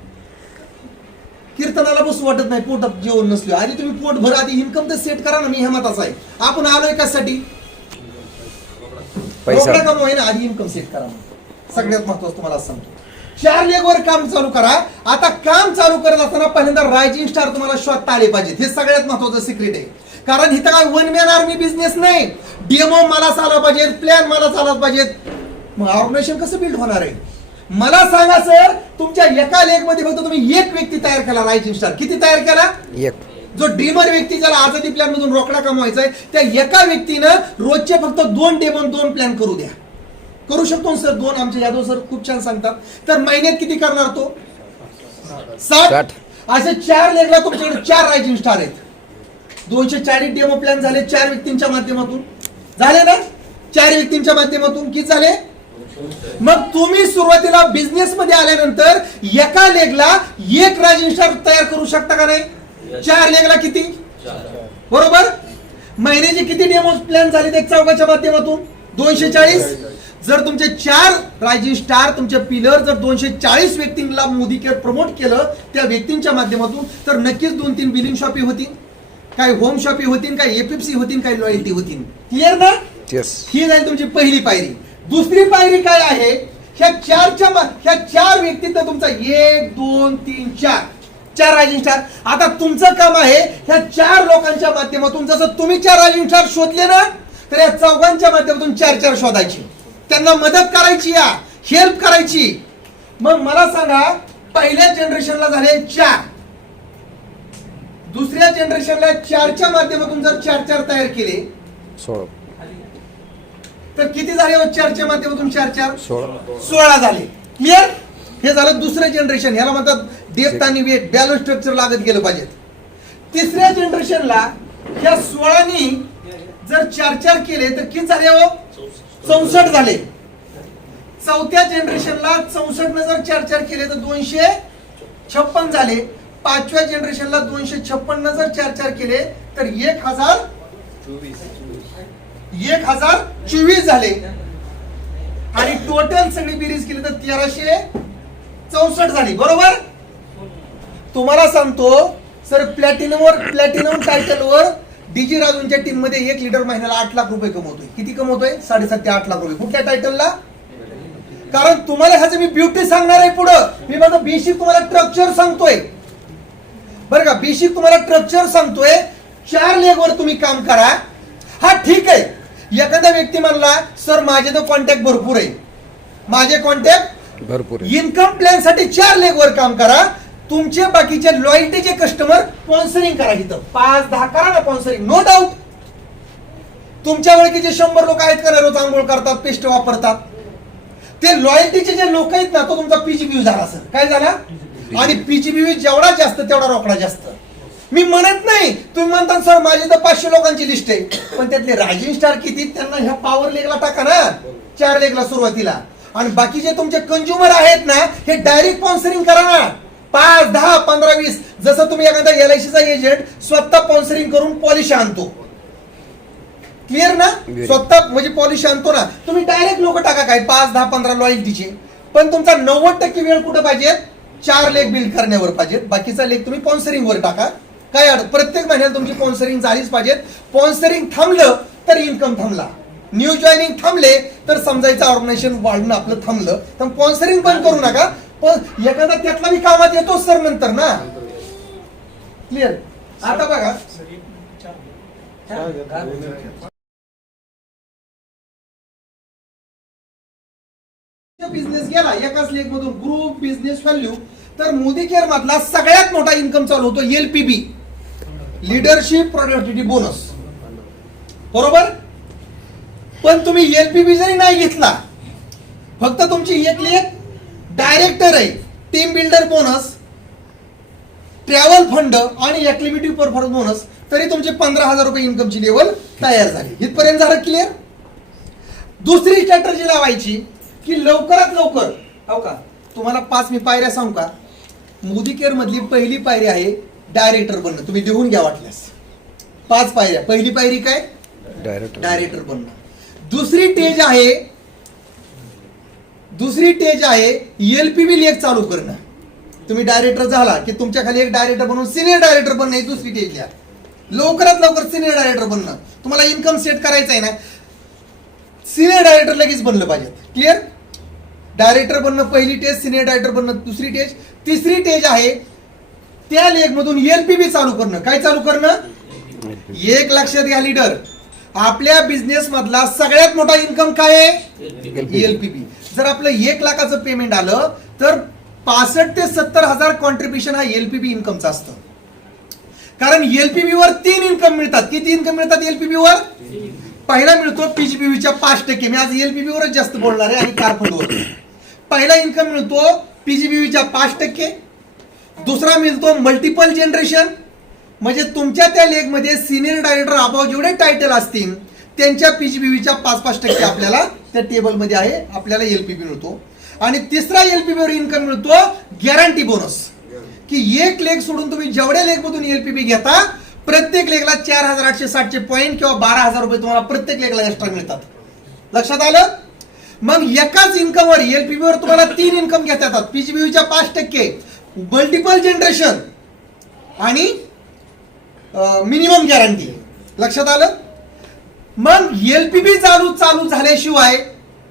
कीर्तनाला बसू वाटत नाही पोटात जेवण नसलं. आधी तुम्ही पोट भर, आधी इन्कम तर सेट करा ना. मी ह्या मताचा आहे. आपण आलोय कशासाठी? रोकडा कमवाय ना, आधी इन्कम सेट करा. सगळ्यात महत्वाचं तुम्हाला सांगतो. 4 लेगवर काम चालू करा. आता काम चालू करत असताना पहिल्यांदा रायझिंग स्टार तुम्हाला शोधता आले पाहिजेत. हे सगळ्यात महत्वाचं सिक्रेट आहे. कारण इथं काय 1 मॅन आर्मी बिझनेस नाही. डेमो मला चालला पाहिजे, प्लॅन मला चालला पाहिजेत. मग ऑर्गनायझेशन कसं बिल्ड होणार आहे? मला सांगा सर, तुमच्या एका लेग मध्ये फक्त तुम्ही 1 व्यक्ती तयार केला रायझिंग स्टार. किती तयार केला? 1. जो ड्रीमर व्यक्ती ज्याला आझादी प्लॅन मधून रोकडा कमवायचा आहे, त्या एका व्यक्तीनं रोजचे फक्त 2 डेमो 2 प्लॅन करू द्या. करू शकतो सर 2. आमचे यादव सर खूप छान सांगतात. तर महिन्यात किती करणार तो? 60. असे 4 लेगला तुमच्याकडे 4 रायझिंग स्टार आहेत. 240 डेमो प्लॅन झाले 4 व्यक्तींच्या माध्यमातून. झाले ना? 4 व्यक्तींच्या माध्यमातून किती झाले? मग तुम्ही सुरुवातीला बिझनेस मध्ये आल्यानंतर एका लेगला 1 रायझिंग स्टार तयार करू शकता का नाही? 4 लेगला किती? बरोबर. महिन्याचे किती डेमो प्लॅन झाले त्या चौकाच्या माध्यमातून? 240. जर तुमचे 4 रायझिंग स्टार, तुमचे पिलर जर 240 व्यक्तींना मोदीकेअर प्रमोट केलं त्या व्यक्तींच्या माध्यमातून, तर नक्कीच 2-3 बिलिंग शॉपी होतील, काही होम शॉपी होतील, काही एपीएफसी होतील, काही लॉयल्टी होतील. क्लिअर ना? ही जाईल तुमची पहिली पायरी. दुसरी पायरी काय आहे? ह्या 4 व्यक्तीत तुमचा 1, 2, 3, 4 रायझिंग स्टार. आता तुमचं काम आहे ह्या 4 लोकांच्या माध्यमातून, जसं तुम्ही 4 रायझिंग स्टार शोधले ना, तर या चौघांच्या माध्यमातून 4 शोधायची, त्यांना मदत करायची, या हेल्प करायची. मग मला सांगा, पहिल्या जनरेशनला झाले 4, दुसऱ्या जनरेशनला 4च्या माध्यमातून जर 4 तयार केले 16 तर किती झाले हो? 4च्या माध्यमातून 4 16 झाले. क्लिअर? हे झालं दुसरं जनरेशन. ह्याला म्हणतात डेप्थ आणि वेट बॅलन्स स्ट्रक्चर लागत गेलं पाहिजे. तिसऱ्या जनरेशनला ह्या 16नी जर 4 केले तर किती झाले हो? 64 झाले. चौथ्या जनरेशनला 64 न जर 4 केले तर 256 झाले. पाचव्या जनरेशनला 256 न जर 4 केले तर 1024 झाले. आणि टोटल सगळी बेरीज केली तर 1364 झाली. बरोबर? तुम्हाला सांगतो सर, प्लॅटिनम टायटलवर डीजी राजूंच्या टीम मध्ये एक लीडर महिन्याला 8 लाख रुपये कमवतोय. किती कमवतोय? 7.5 ते 8 लाख रुपये. कुठल्या टायटलला? कारण तुम्हाला ह्याचं मी ब्युटी सांगणार आहे पुढं. मी माझं बेसिक तुम्हाला स्ट्रक्चर सांगतोय बरं का. बेसिक तुम्हाला स्ट्रक्चर सांगतोय. 4 लेगवर तुम्ही काम करा. हा ठीक आहे. एखादा व्यक्ती म्हणला सर माझे तर कॉन्टॅक्ट भरपूर आहे, माझे कॉन्टॅक्ट भरपूर इन्कम प्लॅन साठी 4 लेगवर काम करा. तुमचे बाकीचे लॉयल्टीचे कस्टमर स्पॉन्सरिंग करा. इथं 5-10 करा ना स्पॉन्सरिंग, नो डाऊट. तुमच्या ओळखीचे 100 लोक आहेत का रोज आंघोळ करतात, पेस्ट वापरतात, ते लॉयल्टीचे जे लोक आहेत ना, तो तुमचा पीजीबीव्ही झाला. सर काय झाला? आणि पीजीबीव्ही जेवढा जास्त तेवढा रोकडा जास्त. मी म्हणत नाही, तुम्ही म्हणता सर माझी तर 500 लोकांची लिस्ट आहे, पण त्यातले रायझिंग स्टार किती त्यांना ह्या पॉवर लेगला टाका ना, 4 लेगला सुरुवातीला. आणि बाकीचे तुमचे कंझ्युमर आहेत ना, हे डायरेक्ट स्पॉन्सरिंग करा ना. 5, 10, 15, 20. जसं तुम्ही एखादा LICचा एजंट स्वतः स्पॉन्सरिंग करून पॉलिश आणतो. क्लिअर ना? स्वतः म्हणजे पॉलिश आणतो ना, तुम्ही डायरेक्ट लोक टाका काय 5, 10, 15 लॉयल्टीचे. पण तुमचा 90% वेळ कुठं पाहिजे? 4 लेग बिल्ड करण्यावर पाहिजे. बाकीचा लेग तुम्ही स्पॉन्सरिंग वर टाका. काय प्रत्येक महिन्याला तुमची स्पॉन्सरिंग झालीच पाहिजे. स्पॉन्सरिंग थांबलं तर इन्कम थांबला. न्यू जॉईनिंग थांबले तर समजायचं ऑर्गनायझेशन वाढणं आपलं थांबलं. तर स्पॉन्सरिंग बंद करू नका. पण एखादा त्यातला मी कामात येतो सर नंतर ना. क्लिअर? आता बघा बिझनेस गेला एकाच लेग मधून ग्रुप बिझनेस व्हॅल्यू, तर मोदी केअर मधला सगळ्यात मोठा इन्कम चालू होतो LPB, लीडरशिप प्रोडक्टिव्हिटी बोनस. बरोबर? पण तुम्ही LPB जरी नाही घेतला, फक्त तुमची एक लेग डायरेक्टर आहे, team builder bonus, travel fund आणि ऍक्टिव्हिटी परफॉर्मन्स बोनस, तरी तुमचे 15,000 रुपये इन्कमची लेवल तयार झाली. इथपर्यंत झालं क्लिअर? दुसरी स्ट्रॅटर्जी लावायची की लवकरात लवकर, हो का, तुम्हाला 5 मी पायऱ्या सांगू का? मोदी केअर मधली पहिली पायरी आहे डायरेक्टर बनणं. तुम्ही लिहून घ्या वाटल्यास. 5 पायऱ्या. पहिली पायरी काय? डायरेक्टर बनणं. दुसरी स्टेज आहे LPB लेग चालू करणं. तुम्ही डायरेक्टर झाला की तुमच्या खाली एक डायरेक्टर बनवून सिनियर डायरेक्टर बनणं, ही दुसरी स्टेज घ्या. लवकरात लवकर सिनियर डायरेक्टर बनणं. तुम्हाला इन्कम सेट करायचं आहे ना, सिनियर डायरेक्टर लगेच बनलं पाहिजे. क्लिअर? डायरेक्टर बनणं पहिली टेज, सिनियर डायरेक्टर बनणं दुसरी टेज. तिसरी टेज आहे त्या लेग मधून LPB चालू करणं. काय चालू करणं? एक लक्षात घ्या लीडर, आपल्या बिझनेस मधला सगळ्यात मोठा इन्कम काय आहे? LPB. जर आपलं 1 लाखाचं पेमेंट आलं तर 65 ते 70,000 कॉन्ट्रीब्युशन हा LPB इन्कमचा असतं. कारण LPB वर 3 इन्कम मिळतात. किती इन्कम मिळतात LPB वर? पहिला मिळतो पीजीबीव्हीच्या 5%. मी आज LPB वरच जास्त बोलणार आहे आणि कारफंडवर. पहिला इन्कम मिळतो पीजीबीव्हीच्या 5%. दुसरा मिळतो मल्टिपल जनरेशन, म्हणजे तुमच्या त्या लेग मध्ये सिनियर डायरेक्टर अबाव जेवढे टायटल असतील त्यांच्या पीजीबीव्हीच्या 5% आपल्याला त्या टेबल मध्ये आहे, आपल्याला LPB मिळतो. आणि तिसरा LPB वर इन्कम मिळतो गॅरंटी बोनस, की एक लेग सोडून तुम्ही जेवढ्या लेग मधून LPB घेता प्रत्येक लेगला 4,860 पॉईंट किंवा 12,000 रुपये तुम्हाला प्रत्येक लेगला एक्स्ट्रा मिळतात. लक्षात आलं? मग एकाच इन्कम वर LPB वर तुम्हाला 3 इन्कम घेता येतात. पीजीबीव्हीच्या 5%, मल्टिपल जनरेशन आणि मिनिमम गॅरंटी. लक्षात आलं? मग LPB चालू झाल्याशिवाय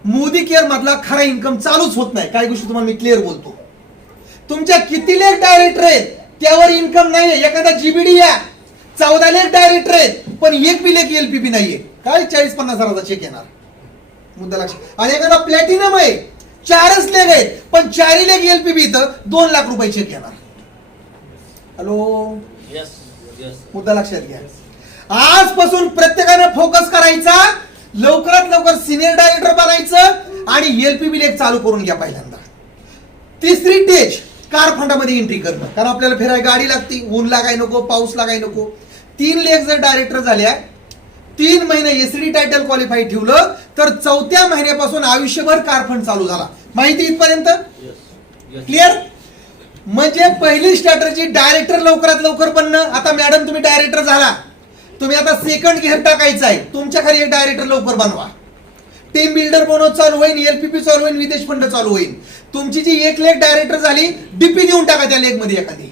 मोदी केअर मधला खरा इन्कम चालूच होत नाही. काही गोष्टी तुम्हाला मी क्लिअर बोलतो. तुमच्या किती लेग डायरेक्टर आहेत त्यावर इन्कम नाहीये. एखादा GBD या 14 लेग डायरेक्टर आहेत पण एक बी लेग LPB नाहीये. काय 40-50 हजाराचा चेक येणार. मुद्दा लक्षात. आणि एखादा प्लॅटिनम आहे 4च लेग आहेत पण 4 लेग LPB तर 2 लाख रुपये चेक येणार. हॅलो, मुद्दा लक्षात घ्या. आजपासून प्रत्येकाने फोकस करायचा, लवकरात लवकर सिनियर डायरेक्टर बनायचं आणि एलपीबी लेग चालू करून घ्या पहिल्यांदा. तिसरी स्टेज कार फंडामध्ये एंट्री करणं, कारण आपल्याला फिरायला गाडी लागते, ऊन लागाय नको, पाऊस लागाय नको. 3 लेग जर डायरेक्टर झाल्या, 3 महिने एसडी टायटल क्वालिफाय ठेवलं तर 4थ्या महिन्यापासून आयुष्यभर कार फंड चालू झाला. माहिती इथपर्यंत क्लिअर? म्हणजे पहिली स्ट्रॅटर्जी डायरेक्टर लवकरात लवकर बनणं. आता मॅडम तुम्ही डायरेक्टर झाला, तुम्ही आता सेकंड गिअर टाकायचा आहे, तुमच्या खाली एक डायरेक्टर लवकर बनवा. टीम बिल्डर बनवत चालू होईल, एलपीपी चालू होईल, विदेश फंड चालू होईल. तुमची जी एक लेग डायरेक्टर झाली, डीपी देऊन टाका त्या लेग मध्ये एखादी,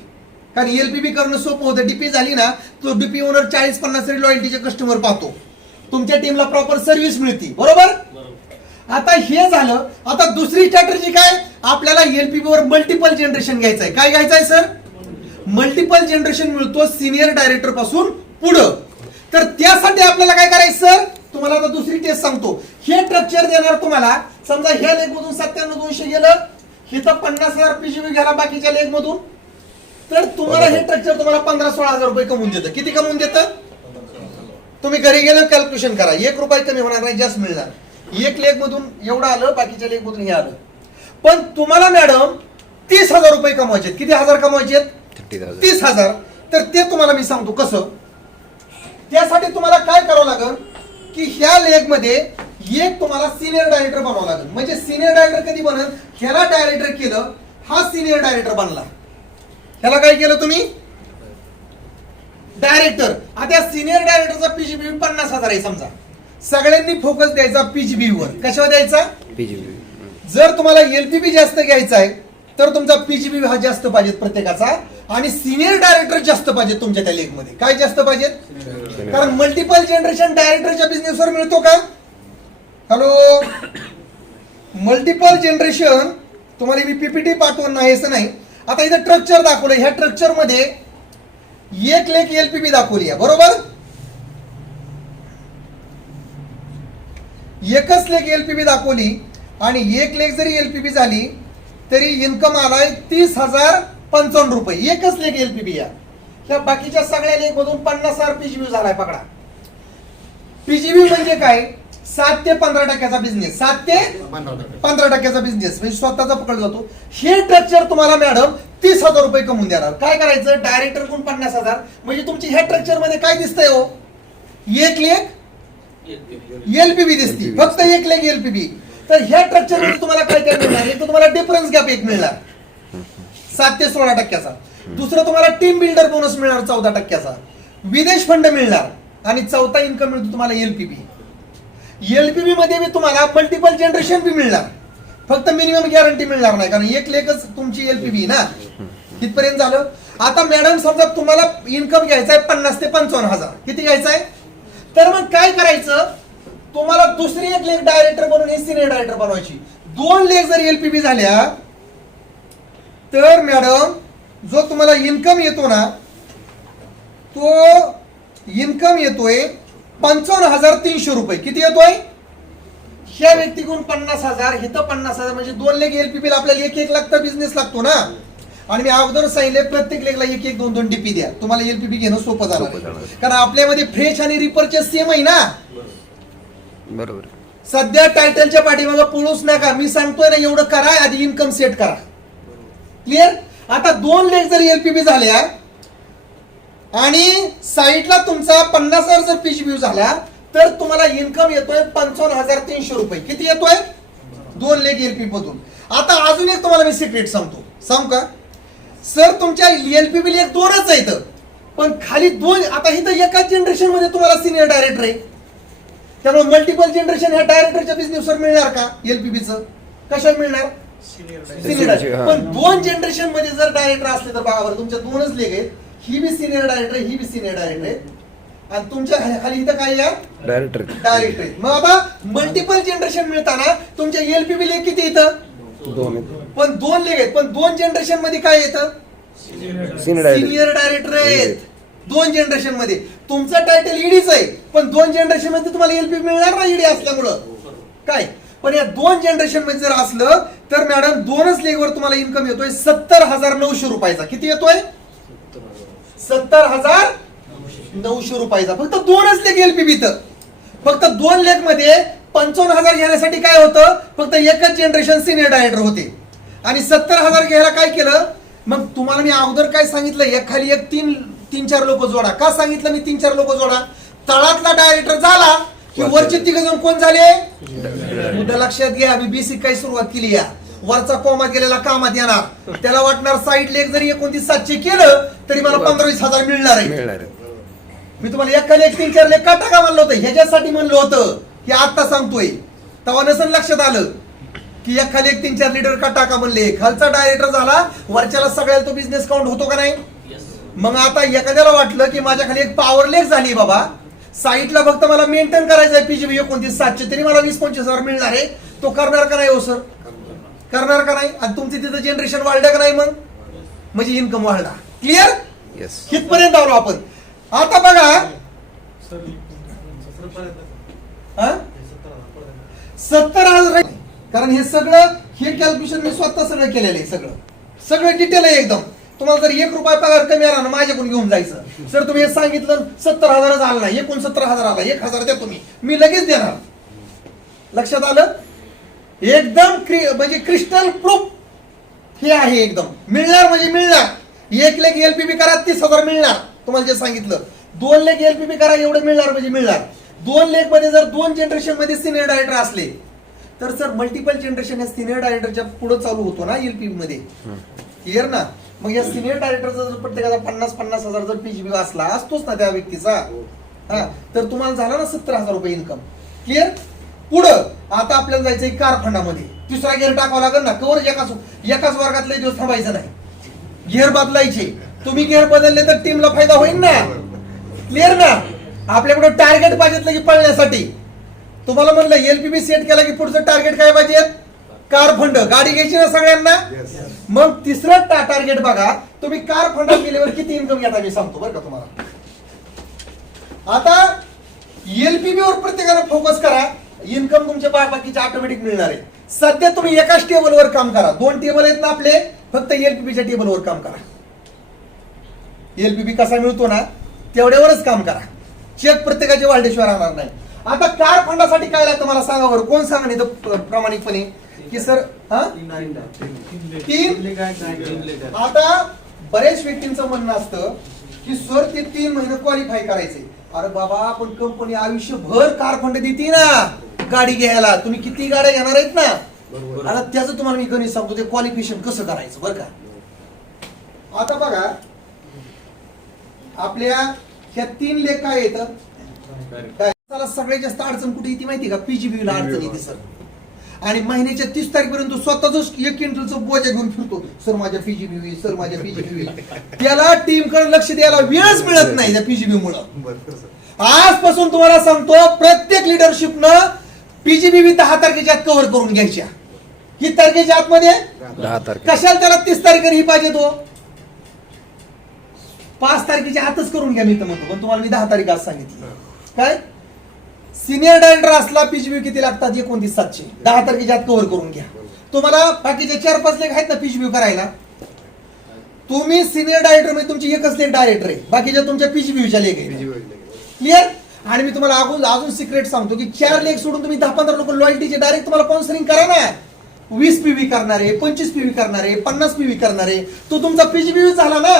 कारण एलपीपी करणं सोपं होतं. डीपी झाली ना, तो डीपी ओनर 40-50 लॉयल्टीचे कस्टमर पाहतो, तुमच्या टीमला प्रॉपर सर्व्हिस मिळते. बरोबर? आता हे झालं. आता दुसरी स्ट्रॅटर्जी काय, आपल्याला एलपीबी वर मल्टिपल जनरेशन घ्यायचं आहे. काय घ्यायचं आहे सर? मल्टिपल जनरेशन मिळतो सिनियर डायरेक्टर पासून पुढं. तर त्यासाठी आपल्याला काय करायचं सर, तुम्हाला आता दुसरी टेस्ट सांगतो. हे स्ट्रक्चर देणार तुम्हाला. समजा ह्या लेग मधून 97,200 गेलं, हे तर 50,000 पीजीबी घ्याला बाकीच्या लेग मधून, तर तुम्हाला हे स्ट्रक्चर तुम्हाला 15-16 हजार रुपये कमवून देतं. किती कमवून देतं? तुम्ही घरी गेले कॅल्क्युलेशन करा, 1 रुपये कमी होणार नाही, जास्त मिळणार. एक लेग मधून एवढं आलं, बाकीच्या लेग मधून हे आलं. पण तुम्हाला मॅडम 30,000 रुपये कमवायचे. किती हजार कमवायचे? 30,000. तर ते तुम्हाला मी सांगतो कसं. त्यासाठी तुम्हाला काय करावं लागेल की ह्या लेग मध्ये एक तुम्हाला सिनियर डायरेक्टर बनावं लागेल. म्हणजे सिनियर डायरेक्टर कधी बनल, ह्याला डायरेक्टर केलं, हा सिनियर डायरेक्टर बनला. ह्याला काय केलं तुम्ही? डायरेक्टर. आता सिनियर डायरेक्टरचा पीजीबी 50,000 आहे समजा. सगळ्यांनी फोकस द्यायचा पीजीबी वर. कशावर द्यायचा? पीजीबी. जर तुम्हाला एलपीबी जास्त घ्यायचा आहे तर तुमचा पीजीबी हा जास्त पाहिजे प्रत्येकाचा, आणि सिनियर डायरेक्टर जास्त पाहिजे तुमच्या त्या लेग मध्ये. काय जास्त पाहिजे? कारण मल्टिपल जनरेशन डायरेक्टरच्या बिझनेसवर मिळतो का? हॅलो, मल्टिपल जनरेशन तुम्हाला मी पीपीटी पाठवून नाही असं नाही. आता इथं स्ट्रक्चर दाखवलं, ह्या स्ट्रक्चर मध्ये एक लेग एलपीबी दाखवली आहे. बरोबर? एकच लेग एलपीबी दाखवली, आणि एक लेग जरी एलपीबी झाली तरी इन्कम आलाय 30,055 रुपये. एकच लेग एलपीबी या. ह्या बाकीच्या सगळ्या लेग मधून 50,000 पीजीबी झालाय. पकडा, पीजीबी म्हणजे काय? 7 ते 15% बिझनेस. 7 ते 15% बिझनेस म्हणजे स्वतःचा पकडला जातो. हे स्ट्रक्चर तुम्हाला मॅडम 30,000 रुपये कमवून देणार. काय करायचं? डायरेक्टर कोण 50,000, म्हणजे तुमची ह्या स्ट्रक्चर मध्ये काय दिसतंय हो? एक लेग एलपीबी दिसती, फक्त एक लेग एलपीबी. तर ह्या स्ट्रक्चर मध्ये तुम्हाला काय काय मिळणार? एक तर तुम्हाला डिफरन्स गॅप एक मिळणार 7 ते 16%. दुसरं तुम्हाला टीम बिल्डर बोनस मिळणार 14%. विदेश फंड मिळणार, आणि चौथा इन्कम मिळतो तुम्हाला एलपीबी. एलपीबी मध्ये मी तुम्हाला मल्टिपल जनरेशन बी मिळणार, फक्त मिनिमम गॅरंटी मिळणार नाही, कारण एक लेखच तुमची एलपीबी ना. इथपर्यंत झालं. आता मॅडम समजा तुम्हाला इन्कम घ्यायचा आहे 50,000 ते 55,000. किती घ्यायचं आहे? तर मग काय करायचं, तुम्हाला दुसरी एक लेग डायरेक्टर बनवून हे सिनियर डायरेक्टर बनवायची. 2 लेग जर एलपीबी झाल्या तर मॅडम जो तुम्हाला इन्कम येतो ना, तो इन्कम येतोय 55,300 रुपये. किती येतोय? ह्या व्यक्तीकडून 50,000, हे तर 50,000, म्हणजे 2 लेग एलपीबी आपल्याला 1-1 लाख तर बिझनेस लागतो ना. आणि मी अगोदर सांगितले प्रत्येक लेगला 1-1, 2-2 डीपी द्या, तुम्हाला एलपीबी घेणं सोपं झालं. कारण आपल्यामध्ये फ्रेश आणि रिपर्चेस सेम आहे ना. बरोबर. सध्या टायटलच्या पाठीमागे पळूच नका. मी सांगतोय ना, एवढं करा, आधी इन्कम सेट करा. क्लिअर? आता 2 लेग जर एलपीबी झाल्या आणि साईडला तुमचा 50,000 जर पीजीबी झाला तर तुम्हाला इन्कम येतोय 55,300 रुपये. किती येतोय? 2 लेग एलपीबी मधून. आता अजून एक तुम्हाला मी सिक्रेट सांगतो. सांगू का सर? तुमच्या एलपीबी लेग 2च आहेत, पण खाली 2. आता इथं एकाच जनरेशन मध्ये तुम्हाला सिनियर डायरेक्टर आहे, त्यामुळे मल्टिपल जनरेशन ह्या डायरेक्टरच्या बिझनेसवर मिळणार का? एलपीबीचं कशावर मिळणार? सिनियर. पण 2 जनरेशन मध्ये जर डायरेक्टर असले तर बघा बरं, तुमच्या 2च लेग आहेत, ही बी सिनियर डायरेक्टर, ही बी सिनियर डायरेक्टर आहे, आणि तुमच्या खाली इथं काय या? डायरेक्टर. मग आता मल्टिपल जनरेशन मिळताना तुमच्या एलपीबी लेग किती येतं? 2. पण 2 लेग आहेत, पण 2 जनरेशन मध्ये काय येतं? सिनियर डायरेक्टर आहेत 2 जनरेशन मध्ये. तुमचं टायटल ईडीच आहे, पण 2 जनरेशन मध्ये तुम्हाला एलपीबी मिळणार ना ईडी असल्यामुळं. काय? पण या 2 जनरेशन मध्ये जर असलं तर मॅडम 2च लेगवर तुम्हाला इन्कम येतोय 70,900 रुपयाचा. किती येतोय? 70,900 900 रुपयाचा. फक्त 2च लेख एलपीबी. तर फक्त 2 लेख मध्ये 55,000 घेण्यासाठी काय होतं, फक्त एकच जनरेशन सिनियर डायरेक्टर होते आणि 70,000 घ्यायला काय केलं. मग तुम्हाला मी अगोदर काय सांगितलं, एक खाली एक 3-4 लोक जोडा. का सांगितलं मी 3-4 लोक जोडा. तळातला डायरेक्टर झाला की वरचे 3 जण कोण झाले. मुद्दा लक्षात घ्या, मी बेसिक काही सुरुवात केली या. वरचा कोमा गेलेला कामात येणार, त्याला वाटणार साईड लेख जरी 29,700 केलं तरी मला 15-20,000 मिळणार आहे. मी तुम्हाला एक खाली एक 3-4 लेख का टाका म्हणलं होतं, ह्याच्यासाठी म्हणलं होतं की आता सांगतोय. तेव्हा नसेल लक्षात आलं की एक खाली एक 3-4 लीडर का टाका म्हणले. खालचा डायरेक्टर झाला, वरच्याला सगळ्याला तो बिझनेस काउंट होतो का नाही. मग आता एखाद्याला वाटलं की माझ्या खाली एक पॉवर लेख झाली बाबा, साईटला फक्त मला मेंटेन करायचं आहे पीजीबी 29,700, तरी मला 20-25,000 मिळणार आहे. तो करणार का नाही हो सर, करणार का नाही. आणि तुमची तिथं जनरेशन वाढलं का नाही, मग म्हणजे इन्कम वाढला. क्लिअर, हितपर्यंत आलो आपण. आता बघा 70,000, कारण हे सगळं हे कॅल्क्युलेशन मी स्वतः सगळं केलेलं आहे. सगळं डिटेल आहे एकदम. तुम्हाला जर 1 रुपया पगार कमी आला ना, माझ्याकडून घेऊन जायचं. सर तुम्ही हे सांगितलं 70,000 आला नाही, 69,000 आला, 1,000 द्या तुम्ही, मी लगेच देणार. लक्षात आलं. एकदम म्हणजे क्रिस्टल प्रूफ हे आहे एकदम. मिळणार म्हणजे मिळणार. 1 लेख एलपीबी करा 30,000 मिळणार. तुम्हाला जे सांगितलं 2 लेख एलपीबी करा एवढे मिळणार म्हणजे मिळणार. 2 लेख मध्ये जर 2 जनरेशन मध्ये सिनियर डायरेक्टर असले तर सर मल्टिपल जनरेशन या सिनियर डायरेक्टरच्या पुढे चालू होतो ना एलपीबी मध्ये. क्लिअर ना. मग या सिनियर डायरेक्टरचा जर प्रत्येकाचा 50,000 जर पीजीबी असला असतोच ना त्या व्यक्तीचा, हा, तर तुम्हाला झाला ना 70,000 रुपये इन्कम. क्लिअर. पुढं आता आपल्याला जायचंय कारखान्यामध्ये. तिसरा गेअर टाकावा लागेल ना. कवर एकाच वर्गातले दिवस थांबायचं नाही, गेअर बदलायचे. तुम्ही गेअर बदलले तर टीमला फायदा होईल ना. क्लिअर ना. आपल्याकडे टार्गेट पाहिजे की पळण्यासाठी. तुम्हाला म्हणलं एलपीबी सेट केला की पुढचं टार्गेट काय पाहिजे, कार फंड. गाडी घ्यायची ना सगळ्यांना. मग तिसरं टार्गेट बघा, तुम्ही कार फंडात गेल्यावर किती इन्कम घेता मी सांगतो बरं का तुम्हाला. आता एलपीबी वर प्रत्येकाने फोकस करा. इन्कम तुमच्या बाकीचे ऑटोमॅटिक मिळणार आहे. सध्या तुम्ही एकाच टेबलवर काम करा. 2 टेबल आहेत ना आपले, फक्त एलपीबीच्या टेबलवर काम करा. एलपीबी कसा मिळतो ना तेवढ्यावरच काम करा. चेक प्रत्येकाचे वाढल्याशिवाय राहणार नाही. आता कार फंडासाठी काय लागतं मला सांगा बरं. कोण सांगा इथं प्रामाणिकपणे की सर 3. आता बऱ्याच व्यक्तींचं म्हणणं असतं की सर ते 3 महिने क्वालिफाय करायचे. अरे बाबा, आपण कंपनी आयुष्यभर कार फंड देते ना गाडी घ्यायला. तुम्ही किती गाड्या घेणार आहेत ना. आता त्याचं तुम्हाला मी गणित सांगतो, ते क्वालिफिकेशन कसं करायचं बरं का. आता बघा आपल्या ह्या 3 लेख काय येतं. सगळ्यात जास्त अडचण कुठे येते माहिती का, पीजीबी ला अडचण येते सर. आणि महिन्याच्या 30 तारखेपर्यंत स्वतःच 1 क्विंटलचं बोजा घेऊन फिरतो. सर माझ्या पीजीबी होईल, सर माझ्या पीजीबी होईल. त्याला टीम कडे लक्ष द्यायला वेळच मिळत नाही त्या पीजीबी मुळे. आजपासून तुम्हाला सांगतो प्रत्येक लिडरशिपनं पीजीबी 10 तारखेच्या आत कव्हर करून घ्यायच्या. किती तारखेच्या आतमध्ये, 10 तारखे. कशाला त्याला 30 तारखेला ही पाहिजे तो 5 तारखेच्या आतच करून घ्या. मी तर म्हणतो, पण तुम्हाला मी 10 तारीख आज सांगितली. काय सिनियर डायरेक्टर असला पीजीबी किती लागतात, 29,700. 10 तारखेच्या आत कव्हर करून घ्या. तुम्हाला बाकीचे 4-5 लेख आहेत ना पीजीबी करायला. तुम्ही सिनियर डायरेक्टर मध्ये तुमची एकच लेख डायरेक्टर आहे, बाकीच्या तुमच्या पीजीबीच्या लेख आहे. क्लिअर. आणि मी तुम्हाला अजून सिक्रेट सांगतो की 4 लेख सोडून तुम्ही 10-15 लोक लॉयल्टीचे डायरेक्ट तुम्हाला स्पॉन्सरिंग करा ना. 20 पीव्ही करणारे, 25 पीव्ही करणारे, 50 पीव्ही करणारे, तो तुमचा पीजीबी झाला ना.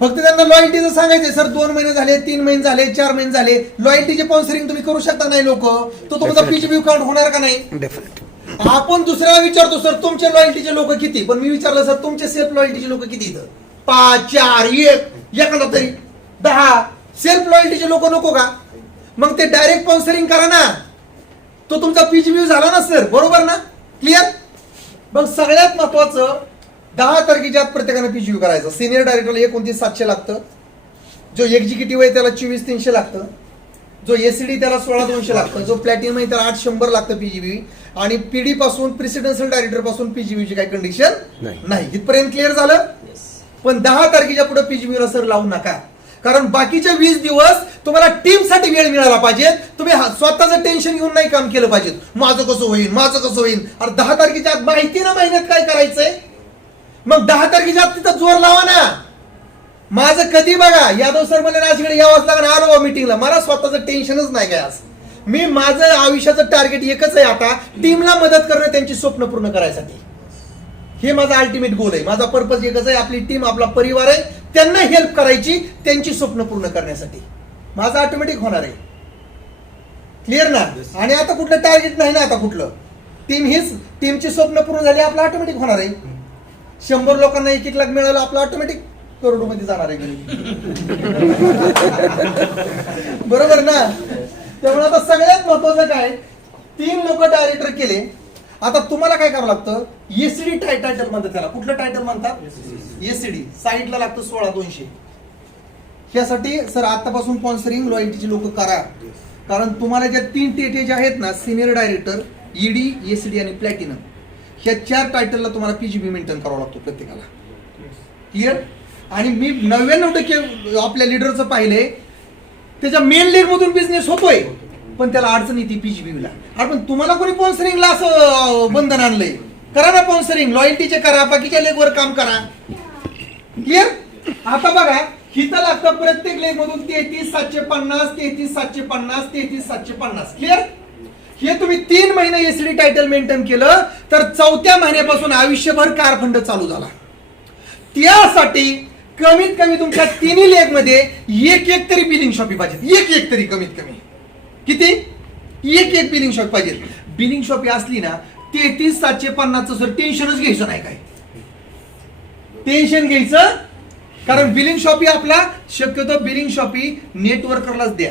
फक्त त्यांना लॉयल्टीचं सांगायचंय सर 2 महिने झाले, 3 महिने झाले, 4 महिने झाले. लॉयल्टीचे स्पॉन्सरिंग तुम्ही करू शकता नाही लोक, तो तुमचा पीजीबी काउंट होणार का नाही. डेफिनेटली. आपण दुसऱ्याला विचारतो सर तुमचे लॉयल्टीचे लोक किती, पण मी विचारलं सर तुमचे सेल्फ लॉयल्टीचे लोक किती. 5, 4, 1 एखादा तरी 10 सेल्फ लॉयल्टीचे लोक नको का. मग ते डायरेक्ट स्पॉन्सरिंग करा ना, तो तुमचा पीजीबी झाला ना सर. बरोबर ना. क्लिअर. मग सगळ्यात महत्वाचं 10 तारखेच्या आत प्रत्येकाने पीजीबी करायचं. सिनियर डायरेक्टरला 29,700 लागतं. जो एक्झिक्युटिव्ह आहे त्याला 24,300 लागतं. जो एसीडी त्याला 16,200 लागतं. जो प्लॅटिनम आहे त्याला 800 लागतं पीजीबी. आणि पीडी पासून प्रेसिडेन्शियल डायरेक्टर पासून पीजीबीची काही कंडिशन नाही. इथपर्यंत क्लिअर झालं. पण 10 तारखेच्या पुढे पीजीबीला सर लावू नका, कारण बाकीचे 20 दिवस तुम्हाला टीम साठी वेळ मिळाला पाहिजे. तुम्ही स्वतःचं टेन्शन घेऊन नाही काम केलं पाहिजे. माझं कसं होईल, माझं कसं होईल. अरे 10 तारखेच्या आत माहिती ना महिन्यात काय करायचंय. मग 10 तारखेच्या आत तिथं जोर लावा ना. माझं कधी बघा यादव सर मला नाशिकडे यावंच लागणार, आलो मीटिंगला, मला स्वतःचं टेन्शनच नाही काय आज. मी माझं आयुष्याचं टार्गेट एकच आहे आता, टीमला मदत करणं, त्यांची स्वप्न पूर्ण करायसाठी. हे माझा अल्टिमेट गोल आहे. माझा पर्पज एकच आहे, आपली टीम, आपला परिवार आहे, त्यांना हेल्प करायची, त्यांची स्वप्न पूर्ण करण्यासाठी. माझं ऑटोमॅटिक होणार आहे. क्लिअर ना? आणि आता कुठलं टार्गेट नाही ना, आता कुठलं टीमची स्वप्न पूर्ण झाली, आपलं ऑटोमॅटिक होणार आहे. 100 लोकांना 1-1 लाख मिळालं, आपलं ऑटोमॅटिक करोडोमध्ये जाणार आहे. बरोबर ना? त्यामुळे आता सगळ्यात महत्वाचं काय, 3 लोक डायरेक्टर केले. आता तुम्हाला काय करावं लागतं, एसीडी टायटल म्हणतात त्याला. कुठलं टायटल म्हणतात? एसीडी. साईडला लागतं 16,200. यासाठी सर आतापासून स्पॉन्सरिंग लॉयल्टीची लोक करा, कारण तुम्हाला ज्या 3 टेटेज आहेत ना, सिनियर डायरेक्टर, ईडी, एसीडी आणि प्लॅटिनम, ह्या 4 टायटलला तुम्हाला पीजीबी मेंटेन करावा लागतो प्रत्येकाला. क्लिअर? आणि मी 99% आपल्या लिडरचं पाहिले, त्याच्या मेन लीग मधून बिझनेस होतोय, पण त्याला अडचण येते पीजीबीला. अरे पण तुम्हाला कोणी स्पॉन्सरिंगला असं बंधन आणलंय? करा ना स्पॉन्सरिंग, लॉयल्टीचे करा, बाकीच्या लेगवर काम करा. क्लिअर? आता बघा, हिथं लागतं प्रत्येक लेग मधून 33,750, 33,750, 33,750. क्लिअर? हे तुम्ही 3 महिने एसीडी टायटल मेंटेन केलं तर 4थ्या महिन्यापासून आयुष्यभर कार फंड चालू झाला. त्यासाठी कमीत कमी तुमच्या 3 लेग मध्ये एक तरी बिलिंग शॉपी पाहिजे. एक तरी कमीत कमी. किती? एक बिलिंग शॉपी पाहिजे. बिलिंग शॉपी असली ना, 33,750 सर टेन्शनच घ्यायचं नाही. काय टेन्शन घ्यायचं? कारण बिलिंग शॉपी आपला शक्यतो बिलिंग शॉपी नेटवर्करलाच द्या.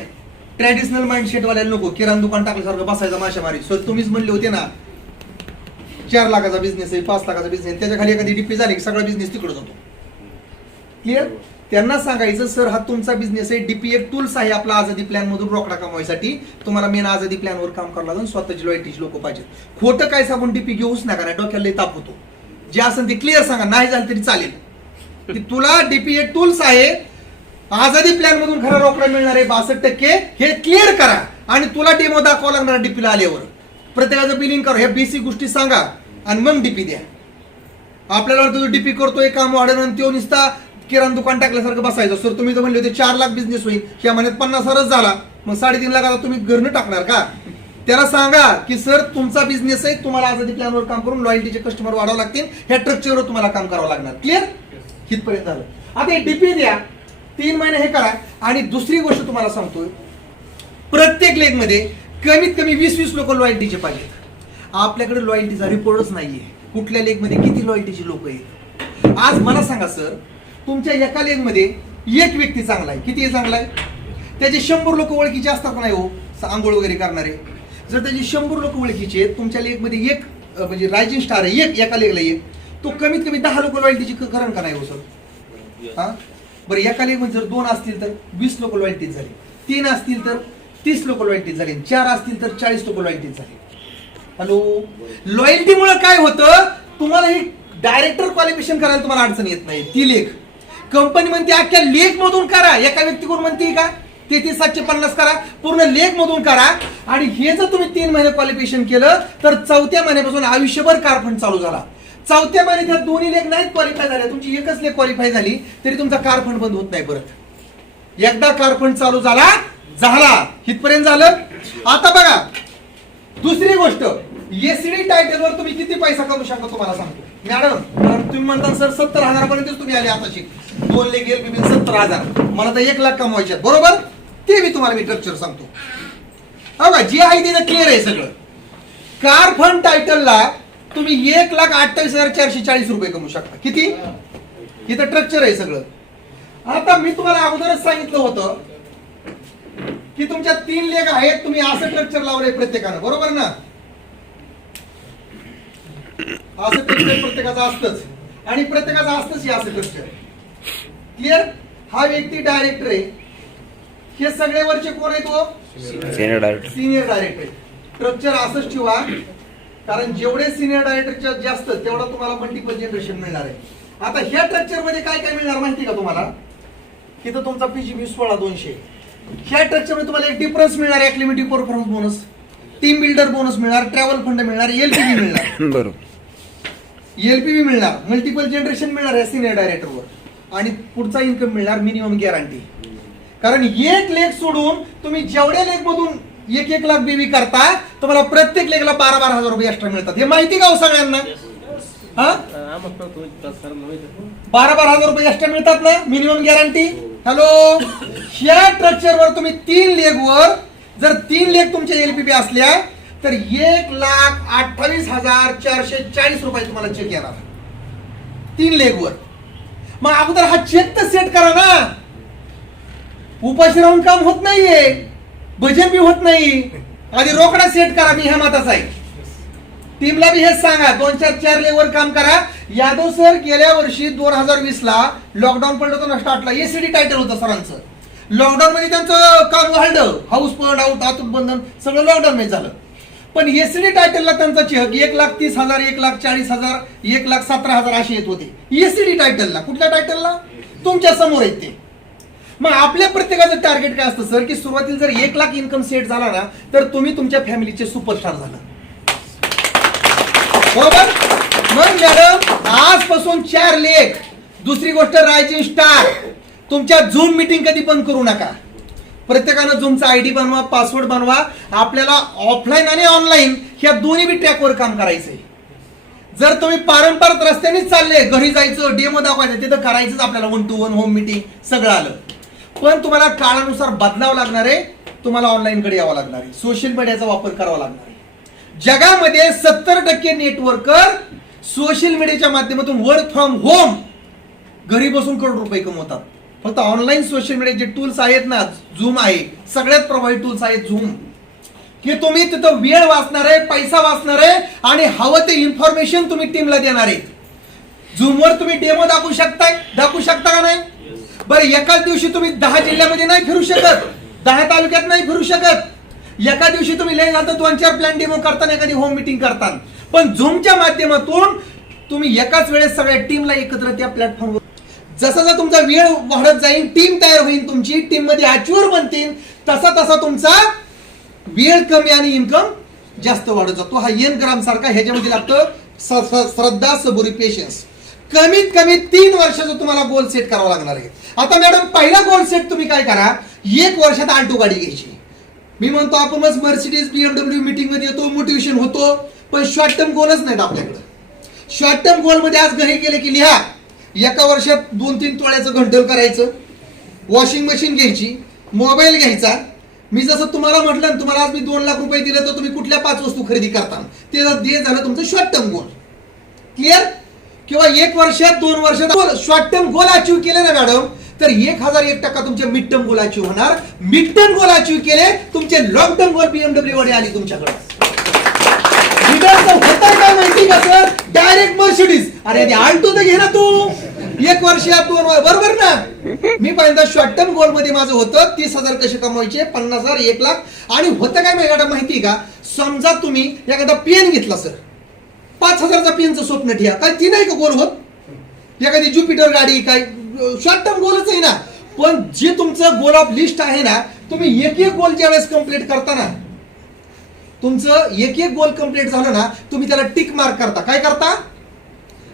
ट्रॅडिशनल माइंडसेट वाल्याला नको. किराणा दुकान टाकल्यासारखं बसायचं माशामारी. सर तुम्हीच म्हणले होते ना 4 लाखाचा बिझनेस आहे, 5 लाखाचा बिझनेस, त्याच्या खाली एखादी डीपी झाली की सगळा बिझनेस तिकडे जातो. क्लिअर? त्यांना सांगायचं सर हा तुमचा बिझनेस आहे, डीपी एक टूल्स आहे आपला आझादी प्लॅन मधून रोकडा कमवायसाठी. तुम्हाला मेन आझादी प्लॅनवर काम करावं लागेल, स्वतःची लॉयल्टीची लोक पाहिजे. खोटं काय सांगून डीपी घेऊच नका, नाही डोक्याला ताप होतो. जे असेल ते क्लिअर सांगा, नाही झालं तरी चालेल की तुला डीपी एक टूल्स आहे, आझादी प्लॅन मधून खरा रोकडा मिळणार आहे 62%, हे क्लिअर करा. आणि तुला डेमो दाखवा लागणार डीपीला आल्यावर. प्रत्येकाचं बिलिंग करा, ह्या बेसिक गोष्टी सांगा आणि मग डीपी द्या. आपल्याला तुझं डीपी करतोय काम वाढवून तो नुसता किराणा दुकान टाकल्यासारखं बसायचं. सर तुम्ही तर म्हणले होते 4 लाख बिझनेस होईल, ह्या महिन्यात 50,000 झाला, मग 3.5 लाखाला तुम्ही घरनं टाकणार का? त्याला सांगा की सर तुमचा बिझनेस आहे, तुम्हाला आझादी प्लॅनवर काम करून लॉयल्टीचे कस्टमर वाढावं लागतील, ह्या स्ट्रक्चरवर तुम्हाला काम करावं लागणार. क्लिअर? हितपर्यंत झालं. आता हे डीपी द्या, 3 महिने हे करा. आणि दुसरी गोष्ट तुम्हाला सांगतोय, प्रत्येक लेग मध्ये कमीत कमी 20-20 लोक लॉयल्टीचे पाहिजेत. आपल्याकडे लॉयल्टीचा रिपोर्टच नाहीये. कुठल्या लेग मध्ये किती लॉयल्टीची लोक आहेत? आज मला सांगा सर, तुमच्या एका लेग मध्ये एक व्यक्ती चांगला आहे. किती चांगला आहे? त्याचे 100 लोक ओळखीचे असतात नाही हो, आंघोळ वगैरे करणारे. जर त्याचे 100 लोक ओळखीचे आहेत, तुमच्या लेग मध्ये एक म्हणजे रायझिंग स्टार आहे, एका लेगला एक, तो कमीत कमी 10 लोक लॉयल्टीची करण का नाही हो सर? हा बरं, एका लेग मध्ये जर 2 असतील तर 20 लोक लॉयल्टीच झाली, 3 असतील तर 30 लोक लॉयल्टीच झाली, 4 असतील तर 40 लोक लॉयल्टीच झाली. हॅलो, लॉयल्टीमुळे काय होतं, तुम्हाला हे डायरेक्टर क्वालिफिकेशन करायला तुम्हाला अडचण येत नाही. ती लेख कंपनी म्हणते अख्ख्या लेख मधून करा, एका व्यक्तीकडून म्हणते का 33,750 करा, पूर्ण लेख मधून करा. आणि हे जर तुम्ही 3 महिने क्वालिफिकेशन केलं तर 4थ्या महिन्यापासून आयुष्यभर कार फंड चालू झाला. 4थ्या महिन्यात ह्या दोन्ही लेख नाहीत क्वालिफाय झाल्या, तुमची एकच लेख क्वालिफाय झाली तरी तुमचा कार फंड बंद होत नाही परत. एकदा कार फंड चालू झाला हितपर्यंत झालं. आता बघा दुसरी गोष्ट, एसीडी टायटलवर तुम्ही किती पैसा कमवू शकता तुम्हाला सांगतो. मॅडम तुम्ही म्हणता सर 70,000 पर्यंत तुम्ही आले आताची 2 लेग एलपीबी 70,000, मला तर 1 लाख कमवायचे बरोबर. ते मी तुम्हाला स्ट्रक्चर सांगतो. बघा जे आहे ते क्लिअर आहे सगळं. कार फंड टायटलला तुम्ही 1,28,440 रुपये कमवू शकता. किती? इथं स्ट्रक्चर आहे सगळं. आता मी तुम्हाला अगोदरच सांगितलं होतं की तुमच्या 3 लेग आहेत, तुम्ही असं स्ट्रक्चर लावलंय प्रत्येकानं, बरोबर ना? असं स्ट्रक्चर प्रत्येकाचं असतंच आणि प्रत्येकाचं असतंच हे असं स्ट्रक्चर. क्लिअर? हा व्यक्ती डायरेक्टर आहे, हे सगळे वरचे कोण आहे? तो सिनियर डायरेक्टर. स्ट्रक्चर असंच ठेवा, कारण जेवढे सिनियर डायरेक्टरच्या जास्त तेवढा तुम्हाला मल्टिपल जनरेशन मिळणार आहे. आता ह्या स्ट्रक्चर मध्ये काय काय मिळणार माहिती का तुम्हाला? इथं तुमचा पीजीबी 16,200. ह्या स्ट्रक्चर मध्ये तुम्हाला एक डिफरन्स मिळणार, activity performance bonus, team builder bonus मिळणार, ट्रॅव्हल फंड मिळणार, एलपीबी मिळणार. बरोबर, एलपीबी मिळणार, मल्टिपल जनरेशन मिळणार आहे सिनियर डायरेक्टरवर. आणि पुढचा इन्कम मिळणार मिनिमम गॅरंटी. कारण एक लेख सोडून तुम्ही जेवढ्या लेख मधून 1 लाख बीबी करता तुम्हाला प्रत्येक लेखला 12,000 रुपये एक्स्ट्रा मिळतात. हे माहिती का हो सगळ्यांना? हा 12,000 रुपये एक्स्ट्रा मिळतात ना मिनिमम गॅरंटी. हॅलो, ह्या स्ट्रक्चरवर तुम्ही 3 लेखवर जर 3 लेख तुमच्या एलपीबी असल्या तर 1,28,440 रुपये तुम्हाला चेक येणार 3 लेखवर. मग अगोदर हा चेक तर सेट करा ना. उपाशी राहून काम होत नाहीये, भजन बी होत नाही. आधी रोकडा सेट करा. मी ह्या मताचा आहे. टीमला बी हेच सांगा 2-4 लेवल काम करा. यादव सर गेल्या वर्षी 2020 ला लॉकडाऊन पडलं होतं ना स्टार्टला, एसीडी टायटल होतं सरांचं. लॉकडाऊन मध्ये त्यांचं काम वाढलं, हाऊस पण आउट आतून बंधन सगळं लॉकडाऊन मध्ये झालं. पण एसीडी टायटलला त्यांचा चेक 1,30,000, 1,40,000, 1,17,000 असे येत होते. एसीडी टायटलला. कुठल्या टायटलला? तुमच्या समोर आहेत ते. मग आपल्या प्रत्येकाचं टार्गेट काय असतं सर की सुरुवातीला जर 1 लाख इन्कम सेट झाला ना तर तुम्ही तुमच्या फॅमिलीचे सुपरस्टार झाला. बरोबर? मग मॅडम आजपासून 4 लेख. दुसरी गोष्ट रायझिंग स्टार. तुमच्या झूम मीटिंग कधी बंद करू नका. प्रत्येकानं झूमचा आयडी बनवा, पासवर्ड बनवा. आपल्याला ऑफलाईन आणि ऑनलाईन ह्या दोन्ही बी ट्रॅकवर काम करायचंय. जर तुम्ही पारंपरिक रस्त्यानेच चालले, घरी जायचं, डेमो दाखवायचं, तिथं करायचंच आपल्याला 1 to 1 होम मीटिंग सगळं आलं. पण तुम्हाला काळानुसार बदलावं लागणार आहे. तुम्हाला ऑनलाईन कडे यावं लागणार आहे. सोशल मीडियाचा वापर करावा लागणार आहे. जगामध्ये 70% नेटवर्कर सोशल मीडियाच्या माध्यमातून वर्क फ्रॉम होम घरी बसून करोड रुपये कमवतात. फक्त ऑनलाईन सोशल मीडिया जे टूल्स आहेत ना, झूम आहे सगळ्यात प्रभावी टूल्स आहेत झूम, की तुम्ही तिथं वेळ वाचणार आहे, पैसा वाचणार आहे आणि हवं ते इन्फॉर्मेशन तुम्ही टीमला देणार आहे. झूमवर तुम्ही डेमो दाखवू शकता का नाही? बरं, एकाच दिवशी तुम्ही 10 जिल्ह्यामध्ये नाही फिरू शकत, 10 तालुक्यात नाही फिरू शकत. एका दिवशी तुम्ही लय झालं 2-4 प्लॅन डेमो करताना, एखादी होम मीटिंग करताना. पण झूमच्या माध्यमातून तुम्ही एकाच वेळेस सगळ्या टीमला एकत्र त्या प्लॅटफॉर्मवर जसा जसा तुमचा वेळ वाढत जाईल, टीम तयार होईल, तुमची टीम मध्ये अचीवर बनतील, तसा तसा तुमचा वेळ कमी आणि इन्कम जास्त वाढत जातो. हा एन ग्राम सारखा ह्याच्यामध्ये लागतं श्रद्धा, सबुरी, पेशन्स. कमीत कमी 3 वर्षाचा तुम्हाला गोल सेट करावा लागणार आहे. आता मॅडम पहिला गोल सेट तुम्ही काय करा, 1 वर्षात आल्टो गाडी घ्यायची. मी म्हणतो आपण मर्सिडीज BMW मीटिंग मध्ये येतो, मोटिवेशन होतो, पण शॉर्ट टर्म गोलच नाहीत आपल्याकडे. शॉर्ट टर्म गोल मध्ये आज घरी गेले की लिहा, एका वर्षात 2-3 तोळ्याचं घंटल करायचं, वॉशिंग मशीन घ्यायची, मोबाईल घ्यायचा. मी जसं तुम्हाला म्हटलं, तुम्हाला आज मी 2 लाख रुपये दिले तर तुम्ही कुठल्या 5 वस्तू खरेदी करता, ते जर झालं तुमचं शॉर्ट टर्म गोल. क्लिअर? किंवा 1 वर्षात 2 वर्षात शॉर्ट टर्म गोल अचीव्ह केले ना मॅडम, तर 1001% तुमचे मिड टर्म गोल अचीव्ह होणार. मिड टर्म गोल अचीव्ह केले, तुमचे लॉंग टर्म गोल BMW वाली आली तुमच्याकडे. काय माहिती का सर, डायरेक्ट मर्सिडीज. अरे आल्टो तर घे ना तू, 1 वर्षात 2 वर्ष, बरोबर ना? मी पहिल्यांदा शॉर्ट टर्म गोल मध्ये माझं होतं 30,000 कसे कमवायचे, 50,000, 1 लाख. आणि होतं काय माहिती का, समजा तुम्ही एखादा पेन घेतला सर, 5,000चा पेनचं स्वप्न ठेवा, काय ती नाही का गोल होत? एखादी ज्युपिटर गाडी, काय शॉर्ट टर्म गोलच आहे ना. पण जे तुमचं गोल ऑफ लिस्ट आहे ना, तुम्ही एक गोल ज्या वेळेस कम्प्लीट करता ना, तुमचं एक गोल कम्प्लीट झालं ना, तुम्ही त्याला टिक मार्क करता. काय करता?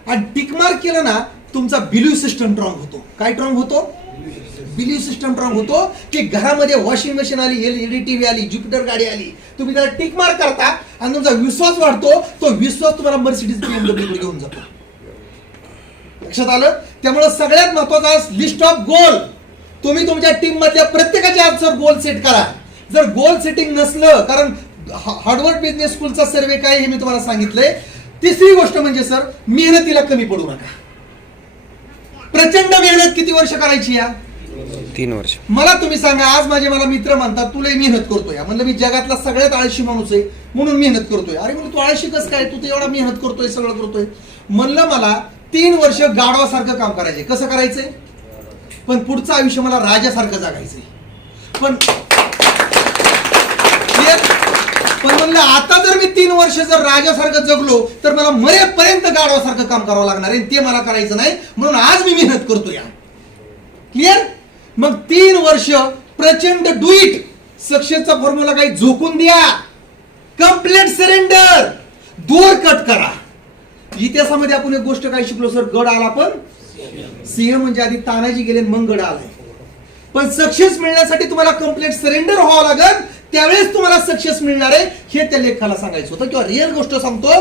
आणि टिक मार्क केलं ना, तुमचा बिलीव्ह सिस्टम स्ट्रॉंग होतो. काय स्ट्रॉंग होतो? बिलीव्ह सिस्टम स्ट्रॉंग होतो. की घरामध्ये वॉशिंग मशीन आली, LED टीव्ही आली, ज्युपिटर गाडी आली, तुम्ही त्याला टिक मार्क करता आणि तुमचा विश्वास वाढतो. तो विश्वास तुम्हाला मर्सिडीज BMW घेऊन जातो. लक्षात आलं? त्यामुळे सगळ्यात महत्वाचा लिस्ट ऑफ गोल. तुम्ही तुमच्या टीम मधल्या प्रत्येकाच्या आज गोल सेट करा. जर गोल सेटिंग नसलं, कारण हार्डवर्क बिझनेस स्कूलचा सर्वे काय हे मी तुम्हाला सांगितलंय. तिसरी गोष्ट म्हणजे सर, मेहनतीला कमी पडू नका. प्रचंड मेहनत किती वर्ष करायची या? 3 वर्ष. मला तुम्ही सांगा, आज मला मित्र म्हणतात तुला मेहनत करतोय. म्हणलं मी जगातला सगळ्यात आळशी माणूस आहे म्हणून मेहनत करतोय. अरे म्हणलं तू आळशी कसं काय, तू तर एवढा मेहनत करतोय, सगळं करतोय. म्हणलं मला 3 वर्ष गाढवासारखं काम करायचंय. कसं करायचंय? पण पुढचं आयुष्य मला राजासारखं जगायचंय. पण म्हणलं आता जर मी 3 वर्ष जर राजासारखं जगलो तर मला मरेपर्यंत गाढवासारखं काम करावं लागणार आहे. ते मला करायचं नाही, म्हणून आज मी मेहनत करतोय. क्लिअर? मग 3 वर्ष प्रचंड डू इट. सक्सेसचा फॉर्म्युला काही झोकून द्या, कम्प्लीट सरेंडर, दूर कट करा. इतिहासामध्ये आपण एक गोष्ट काय शिकलो सर, गड आला पण सिंह म्हणजे आधी तानाजी गेले मग गड आलाय. पण सक्सेस मिळण्यासाठी तुम्हाला कम्प्लीट सरेंडर व्हावं लागेल, त्यावेळेस तुम्हाला सक्सेस मिळणार आहे हे त्या लेखाला सांगायचं होतं. किंवा रिअल गोष्ट सांगतो,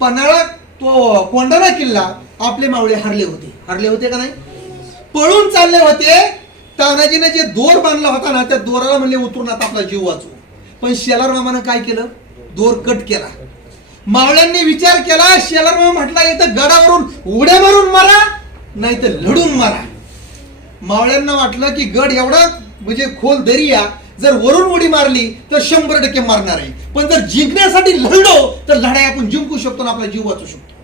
पन्हाळा तो कोंढाणा किल्ला आपले मावळे हरले होते का नाही? पळून चालले होते. तानाजीने जे दोर बांधला होता ना, त्या दोराला म्हणले उतरून आता आपला जीव वाचू. पण शेलार मामानं काय केलं? दोर कट केला. मावळ्यांनी विचार केला, शेलार मामा म्हटला इथं गडावरून उड्या मारून मारा नाही तर लढून मारा. मावळ्यांना वाटलं की गड एवढा म्हणजे खोल दरिया, जर वरून उडी मारली तर 100% मारणार आहे, पण जर जिंकण्यासाठी लढलो तर लढाई आपण जिंकू शकतो आणि आपला जीव वाचू शकतो.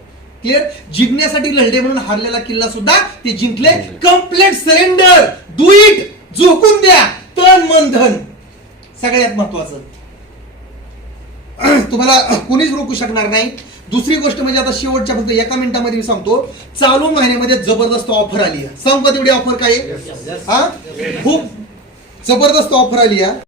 क्लिअर? जिंकण्यासाठी लढले म्हणून हारलेला किल्ला सुद्धा ते जिंकले. कम्प्लीट सरेंडर, डू इट, झोकून द्या, तन मन धन. सगळ्यात महत्वाचं तुम्हाला कुणीच रोखू शकणार नाही. दुसरी गोष्ट म्हणजे आता शेवटच्या फक्त एका मिनिटामध्ये मी सांगतो, चालू महिन्यामध्ये जबरदस्त ऑफर आली आहे. सांगू का तेवढी ऑफर काय आहे? हा, खूप जबरदस्त ऑफर आली आहे.